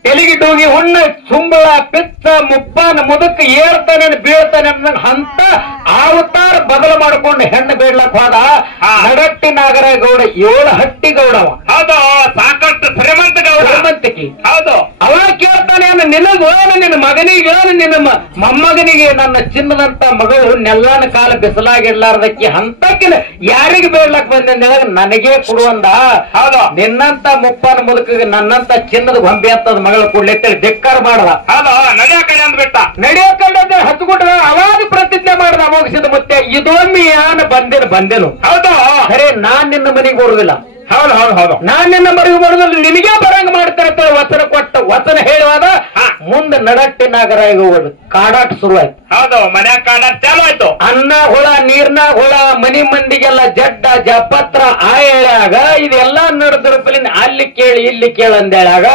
ತೆಲಿಗೆ ಡೂಗಿ ಹುಣ್ಣ ಸುಂಬಳ ಪಿತ್ತ ಮುಪ್ಪಾನ ಮುದಕ್ ಏರ್ತಾನೆ ಬೀಳ್ತಾನೆ ಅಂತ ಅವತಾರ ಬದಲು ಮಾಡ್ಕೊಂಡು ಹೆಣ್ಣು ಬೇಡ್ಲಕ್ ಹೋದ ನಡಟ್ಟಿ ನಾಗರಾಯ ಗೌಡ 7 ಹಟ್ಟಿ ಗೌಡವ. ಹೌದು, ಸಾಕಷ್ಟು ಶ್ರೀಮಂತ ಗೌಡ. ಶ್ರೀಮಂತಿಕೆ. ಹೌದು. ಅವ ಕೇಳ್ತಾನೆ ನಿನಗ ನಿನ್ನ ಮಗನಿಗೆ ನಿನ್ನ ಮೊಮ್ಮಗನಿಗೆ ನನ್ನ ಚಿನ್ನದಂತ ಮಗಳು ನೆಲ್ಲಾನ ಕಾಲ ಬಿಸಲಾಗಿರ್ಲಾರ್ದಕ್ಕೆ ಹಂತಕ್ಕಿನ ಯಾರಿಗೆ ಬೇಡ್ಲಕ್ ಬಂದ ನನಗೇ ಕೊಡುವಂದ. ಹೌದು. ನಿನ್ನಂತ ಮುಪ್ಪಾನ ಮುದುಕಿಗೆ ನನ್ನಂತ ಚಿನ್ನದ ಗೊಂಬೆ ಅಂತದ ಮಗಳ ಕೊಡ್ಲಿಕ್ಕೆ ಧಿಕ್ಕಾರ ಮಾಡದ. ಹೌದು, ನಡೆಯ ಕಡೆ ಅಂದ್ಬಿಟ್ಟ. ನಡೆಯ ಕಡೆ ಹತ್ತುಕೊಟ್ಟ ಅವಾಗ ಪ್ರತಿಜ್ಞೆ ಮಾಡದ ಅಮೋಘ ಸಿದ್ಧ ಮುತ್ತೆ, ಇದೊಮ್ಮೆ ಯಾನ ಬಂದೇನು. ಹೌದು. ಖರೆ ನಾನ್ ನಿನ್ನ ಮನೆಗೆ ಬರುದಿಲ್ಲ. ಹೌದು ಹೌದು ಹೌದು. ನಾನ್ ನಿನ್ನ ಮನೆಗೆ ಬರುದಿಲ್ಲ, ನಿನಗೇ ಬರಂಗ ಮಾಡ್ತಾರೆ ವಚನ ಕೊಟ್ಟ. ವಚನ ಹೇಳುವಾಗ ಮುಂದೆ ನಡಟ್ಟಿ ನಾಗರಾಯ ಗೌಡ ಕಾಡಾಟ ಶುರುವಾಯ್ತು. ಹೌದು, ಮನ್ಯಾಗ ಕಾಡಾಟ ಚಾಲು ಆಯ್ತು. ಅನ್ನ ಹುಳ ನೀರ್ನಾಗ ಹುಳ ಮನಿ ಮಂದಿಗೆಲ್ಲ ಜಡ್ಡ ಜಪತ್ರ ಆ ಹೇಳ್ಯಾಗ ಇದೆಲ್ಲಾ ನಡೆದಿರಪಲಿನ ಅಲ್ಲಿ ಕೇಳಿ ಇಲ್ಲಿ ಕೇಳ ಅಂದೇಳಾಗ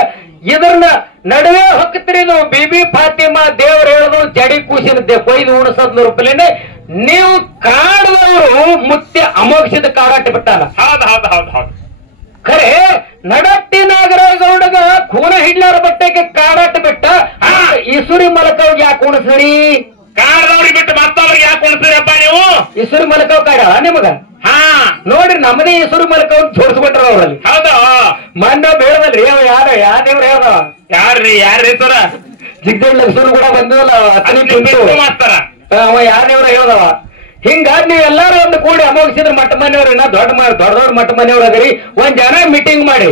ಇದನ್ನ ನಡುವೆ ಹೊಕ್ಕತ್ರಿ ನಾವು ಬಿಬಿ ಫಾತಿಮಾ ದೇವ್ರು ಹೇಳುದು ಜಡಿ ಕೂಸಿನ ಕೊಯ್ದು ಉಣಸದ್ ರೂಪಾಯಿನೇ ನೀವು ಕಾಡುವವರು ಮುತ್ಯ ಅಮೋಘ ಸಿದ್ಧ ಕಾಡಾಟ ಬಿಟ್ಟಾನ. ಹೌದು ಹೌದು ಹೌದು ಹೌದು. ಖರೆ ನಡಟ್ಟಿ ನಾಗರಾಯ ಗೌಡಗ ಖೂನ ಹಿಡ್ಲಾರ ಬಟ್ಟೆಗೆ ಕಾಡಾಟ ಬಿಟ್ಟ. ಈಸುರಿ ಮಲಕವ್ಗೆ ಯಾಕೆ ಉಣಸ್ರಿ? ಕಾಡದವ್ರಿಗೆ ಬಿಟ್ಟು ಮತ್ತವ್ರಿಗೆ ಯಾಕೆ ಉಣಿಸ್ತೀರಪ್ಪ ನೀವು? ಈಸುರಿ ಮಲಕವ್ ಕಾಡ ನಿಮಗ? ನೋಡ್ರಿ ನಮ್ಮದೇ ಈಸುರಿ ಮಲಕವ್ ಜೋಡಿಸ್ಬಿಟ್ರ ಅವ್ರಲ್ಲಿ. ಹೌದು. ಮೊನ್ನೆ ಬೇಡದಲ್ರಿ ಅವ ಯಾರ ದೇವ್ರು ಹೇಳ್ದವ? ಯಾರ್ರಿ ಸರ? ಜಿಗ್ದಳ್ಳ ಹೆಸರು ಕೂಡ ಬಂದಿವಲ್ಲ ಮಾಡ್ತಾರ. ಅವ ಯಾರ ದೇವ್ರ ಹೇಳ್ದವ? ಹಿಂಗ ನೀವೆಲ್ಲಾರು ಒಂದು ಕೂಡಿ ಅಮೋಘ ಸಿದ್ಧ ಮಟ್ಟ ಮನೆಯವ್ರ ದೊಡ್ಡ ಮಟ್ಟ ಮನೆಯವ್ರ ಅದರಿ ಒಂದ್ ಜನ ಮೀಟಿಂಗ್ ಮಾಡಿ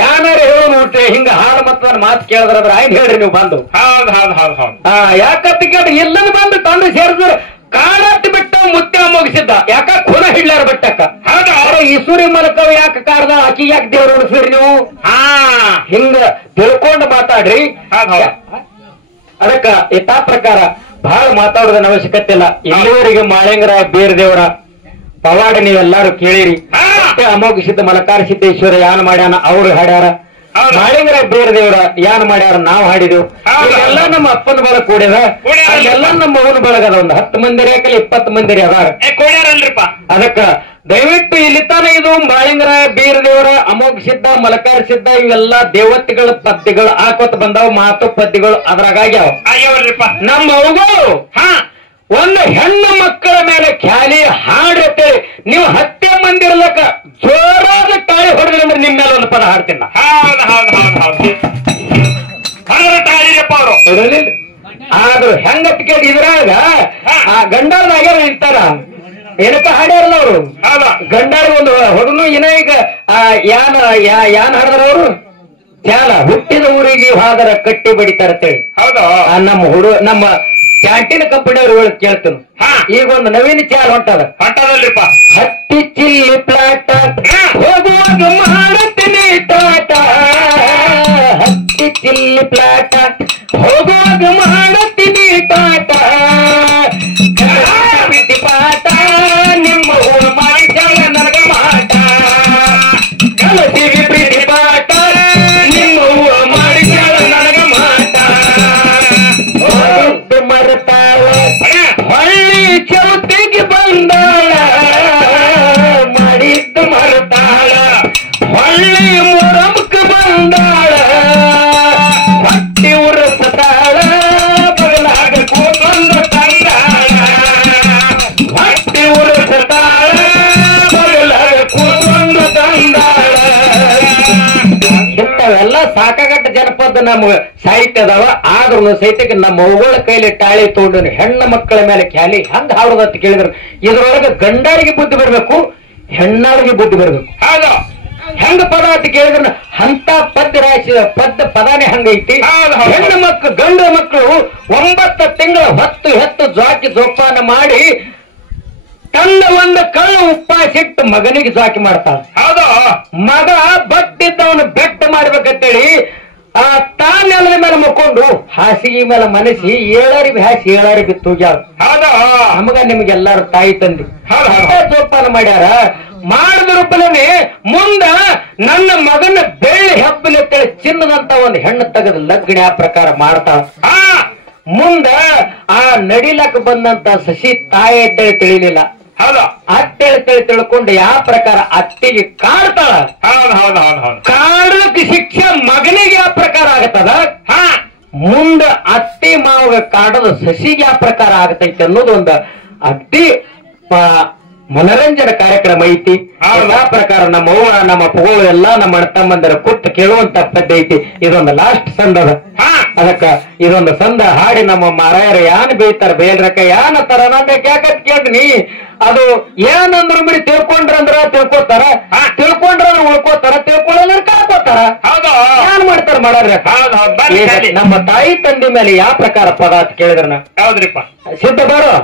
ಯಾರು ಹೇಳೋ ನೋಡ್ರಿ ಹಿಂಗ ಹಾಲು ಮತ್ತ ಮಾತು ಕೇಳಿದ್ರ ಆಯ್ತು ಹೇಳ್ರಿ ನೀವು ಬಂದು. ಹೌದು ಹೌದು ಹೌದು ಹೌದು. ಯಾಕಂತ ಕೇಳಿ ಎಲ್ಲದ ಬಂದು ತಂದು ಸೇರಿದ್ರು ಕಾಡಾಟ ಬಿಟ್ಟ ಮುತ್ಯ ಅಮೋಘ ಸಿದ್ಧ. ಯಾಕ ಖೂನ ಹಿಡ್ಲಾರ ಬಿಟ್ಟಕ್ಕ. ಹೌದಾ? ಈಸುರಿ ಮಲಕವ್ ಯಾಕ ಕಾಡ್ದ ಆಕಿ ಯಾಕೆ ದೇವ್ರ ಉಳಿಸ್ರಿ ನೀವು? ಹಿಂಗ ತಿಳ್ಕೊಂಡು ಮಾತಾಡ್ರಿ. ಅದಕ್ಕ ಯಥಾ ಪ್ರಕಾರ ಬಹಳ ಮಾತಾಡೋದನ್ನ ಅವಶ್ಯಕತೆ ಇಲ್ಲ. ಇಲ್ಲಿವರೆಗೆ ಮಾಳಿಂಗರಾಯ ಬೀರ್ ದೇವರ ಪವಾಡ ನೀವೆಲ್ಲಾರು ಕೇಳಿರಿ. ಅಮೋಘ ಸಿದ್ಧ ಮಲಕಾರ ಸಿದ್ದೇಶ್ವರ ಯಾನ್ ಮಾಡ್ಯಾನ ಅವ್ರು ಹಾಡ್ಯಾರ. ಮಾಳಿಂಗರಾಯ ಬೀರ್ ದೇವರ ಯಾನ್ ಮಾಡ್ಯಾರ ನಾವು ಹಾಡಿದೆವು. ಎಲ್ಲ ನಮ್ಮ ಅಪ್ಪನ ಬಳಗ ಕೂಡಿದ, ಎಲ್ಲ ನಮ್ಮ ಅವನ ಬಳಗದ ಒಂದು 10 ಮಂದಿ ರೇಖಲಿ 20 ಮಂದಿ ಅದಾರ. ಅದಕ್ಕ ದಯವಿಟ್ಟು ಇಲ್ಲಿ ತಾನ ಇದು ಮಾಳಿಂಗರಾಯ ಬೀರ್ ದೇವರ ಅಮೋಘ ಸಿದ್ಧ ಮಲಕಾರ ಸಿದ್ಧ ಇವೆಲ್ಲ ದೇವತೆಗಳ ಪದ್ಯಗಳು ಹಾಕೋತ್ ಬಂದಾವ. ಮಾತು ಪದ್ಯಗಳು ಅದ್ರಾಗ್ಯಾವ. ನಮ್ಮ ಅವುಗಳು ಒಂದು ಹೆಣ್ಣು ಮಕ್ಕಳ ಮೇಲೆ ಖ್ಯಾಲಿ ಹಾಡತ್ತೆ. ನೀವು 10 ಮಂದಿ ಇರ್ಲಕ್ಕ ಜೋರಾದ ತಾಳಿ ಹೊಡೆದ್ರೆ ಅಂದ್ರೆ ನಿಮ್ಮ ಮೇಲೆ ಒಂದು ಪದ ಹಾಡ್ತೀನ. ಆದ್ರೂ ಹೆಂಗತ್ ಕೇಳಿ ಇದ್ರಾಗ ಆ ಗಂಡಾರ್ದಾಗ್ಯಾರ ಇರ್ತಾರ ಏನಪ್ಪ ಹಾಡ್ಯಾರಲ್ಲ ಅವರು. ಗಂಡಾರ ಒಂದು ಹೊಡನು ಏನ ಈಗ ಯಾನ್ ಹಾಡ್ದಾರ ಅವರು ಚಾಲ ಹುಟ್ಟಿದ ಊರಿಗೆ ಹಾದರ ಕಟ್ಟಿ ಬಡಿತಾರತ್ತೇಳಿ. ಹೌದು. ನಮ್ಮ ಕ್ಯಾಂಟೀನ್ ಕಂಪನಿಯವ್ರು ಕೇಳ್ತೀನಿ. ಈಗ ಒಂದು ನವೀನ ಚಾಲ ಹೊಂಟದಲ್ರಿಪ್ಪ. ಹತ್ತಿ ಚಿಲ್ಲಿ ಪ್ಲಾಟ ಹೋಗುವಾಗ ಮಾಡುತ್ತೀನಿ ಟಾಟ. ಹತ್ತಿ ಚಿಲ್ಲಿ ಪ್ಲಾಟ ಹೋಗುವಾಗ ಮಾಡುತ್ತೀನಿ ಟಾಟ. ಪಾಠ ನಿಮ್ಮ ಮಾಡ್ತಾಳ ನನಗ ಮಾಟ. ಇಂಥವೆಲ್ಲ ಸಾಕಾಗಟ್ಟ ಜನಪದ ನಮ್ಗ ಸಾಹಿತ್ಯ ಅದಾವ. ಆದ್ರೂ ಸಹಿತಕ್ಕೆ ನಮ್ಮ ಅವ್ಗಳ ಕೈಲಿ ಟಾಳಿ ತಗೊಂಡು ಹೆಣ್ಣ ಮಕ್ಕಳ ಮೇಲೆ ಕ್ಯಾಲಿ ಹೆಂಗ್ ಹಾಡುದಂತ ಕೇಳಿದ್ರು ಇದ್ರೊಳಗೆ ಗಂಡರಿಗೆ ಬುದ್ಧಿ ಬರ್ಬೇಕು, ಹೆಣ್ಣಾಳಿಗೆ ಬುದ್ಧಿ ಬರ್ಬೇಕು. ಹೌದು. ಹೆಂಗ ಪದ ಅಂತ ಕೇಳಿದ್ರ ಅಂತ ಪದಾನೇ ಹಂಗೈತಿ. ಹೆಣ್ಣು ಮಕ್ಕಳು ಗಂಡು ಮಕ್ಕಳು 9 ತಿಂಗಳ ಹೊತ್ತು ಹೆತ್ತು ಜ್ವಾಕಿ ಜೋಪಾನ ಮಾಡಿ ತನ್ನ ಒಂದು ಕಳ್ಳ ಉಪ್ಪಾಸಿಟ್ಟು ಮಗನಿಗೆ ಜ್ವಾಕಿ ಮಾಡ್ತಾಳ. ಹೌದು. ಮಗ ಬಟ್ಟಿದ್ದವನು ಬೆಟ್ಟ ಮಾಡ್ಬೇಕಂತೇಳಿ ಆ ತಾನೆಲ್ಲದ ಮೇಲೆ ಮುಕ್ಕೊಂಡು ಹಾಸಿಗೆ ಮೇಲೆ ಮನಸಿ 7 ಹಾಸಿ 7 ಬಿತ್ತೋಗ್ಯಾಳ. ನಮಗ ನಿಮ್ಗೆಲ್ಲಾರು ತಾಯಿ ತಂದಿ ಜೋಪಾನ ಮಾಡ್ಯಾರ. ಮಾಡಿದ ರೂಪನೇ ಮುಂದ ನನ್ನ ಮಗನ ಬೆಳ್ಳಿ ಹೆಬ್ಬಲತ್ತೇಳಿ ಚಿನ್ನದಂತ ಒಂದು ಹೆಣ್ಣು ತೆಗೆದು ಲಗ್ನ ಆ ಪ್ರಕಾರ ಮಾಡ್ತಾಳ. ಮುಂದ ಆ ನಡಿಲಕ್ ಬಂದಂತ ಸಸಿ ತಾಯಿ ಅಂತೇಳಿ ತಿಳಿಲಿಲ್ಲ. ಅತ್ತೇಳಿ ತಿಳ್ಕೊಂಡು ಯಾವ ಪ್ರಕಾರ ಅತ್ತಿಗೆ ಕಾಡ್ತಾಳ. ಕಾಡಲಿಕ್ಕೆ ಶಿಕ್ಷೆ ಮಗನಿಗೆ ಯಾವ ಪ್ರಕಾರ ಆಗತ್ತದ, ಮುಂದ ಅತ್ತಿ ಮಾವಗ ಕಾಡದ ಸಸಿಗೆ ಯಾವ ಪ್ರಕಾರ ಆಗತೈತಿ ಅನ್ನೋದು ಒಂದು ಅತಿ ಮನರಂಜನೆ ಕಾರ್ಯಕ್ರಮ ಐತಿ. ಆ ಪ್ರಕಾರ ನಮ್ಮ ಅವ್ವ ನಮ್ಮ ಅಪ್ಪಗಳು ಎಲ್ಲ ನಮ್ಮ ಅಣ್ಣ ತಮ್ಮಂದರ ಕೂತು ಕೇಳುವಂತ ಪದ್ಯ ಐತಿ. ಇದೊಂದು ಲಾಸ್ಟ್ ಸಂದ ಅದ. ಅದಕ್ಕ ಇದೊಂದು ಸಂದ ಹಾಡಿ ನಮ್ಮ ಮಾರಾಯರು ಯಾನ್ ಬೇಯ್ತಾರ ಬೇಲ್ರಕ್ಕ ಯಾನ ತರ ನಂಗೆ ಯಾಕತ್ ಕೇಳ್ತೀನಿ. ಅದು ಏನಂದ್ರು ಬಿಡಿ ತಿಳ್ಕೊಂಡ್ರಂದ್ರ ತಿಳ್ಕೊತಾರ, ತಿಳ್ಕೊಂಡ್ರ ಉಳ್ಕೋತಾರ, ತಿಳ್ಕೊಳ್ಳೋದ್ರ ಕಾಕೋತಾರ. ಏನ್ ಮಾಡ್ತಾರ ಮಾಡ್ರ. ನಮ್ಮ ತಾಯಿ ತಂದೆ ಮೇಲೆ ಯಾವ ಪ್ರಕಾರ ಪದ ಅಂತ ಕೇಳಿದ್ರ ಯಾವ್ದ್ರಿಪ್ಪ ಸಿದ್ಧ ಬಾರೋ.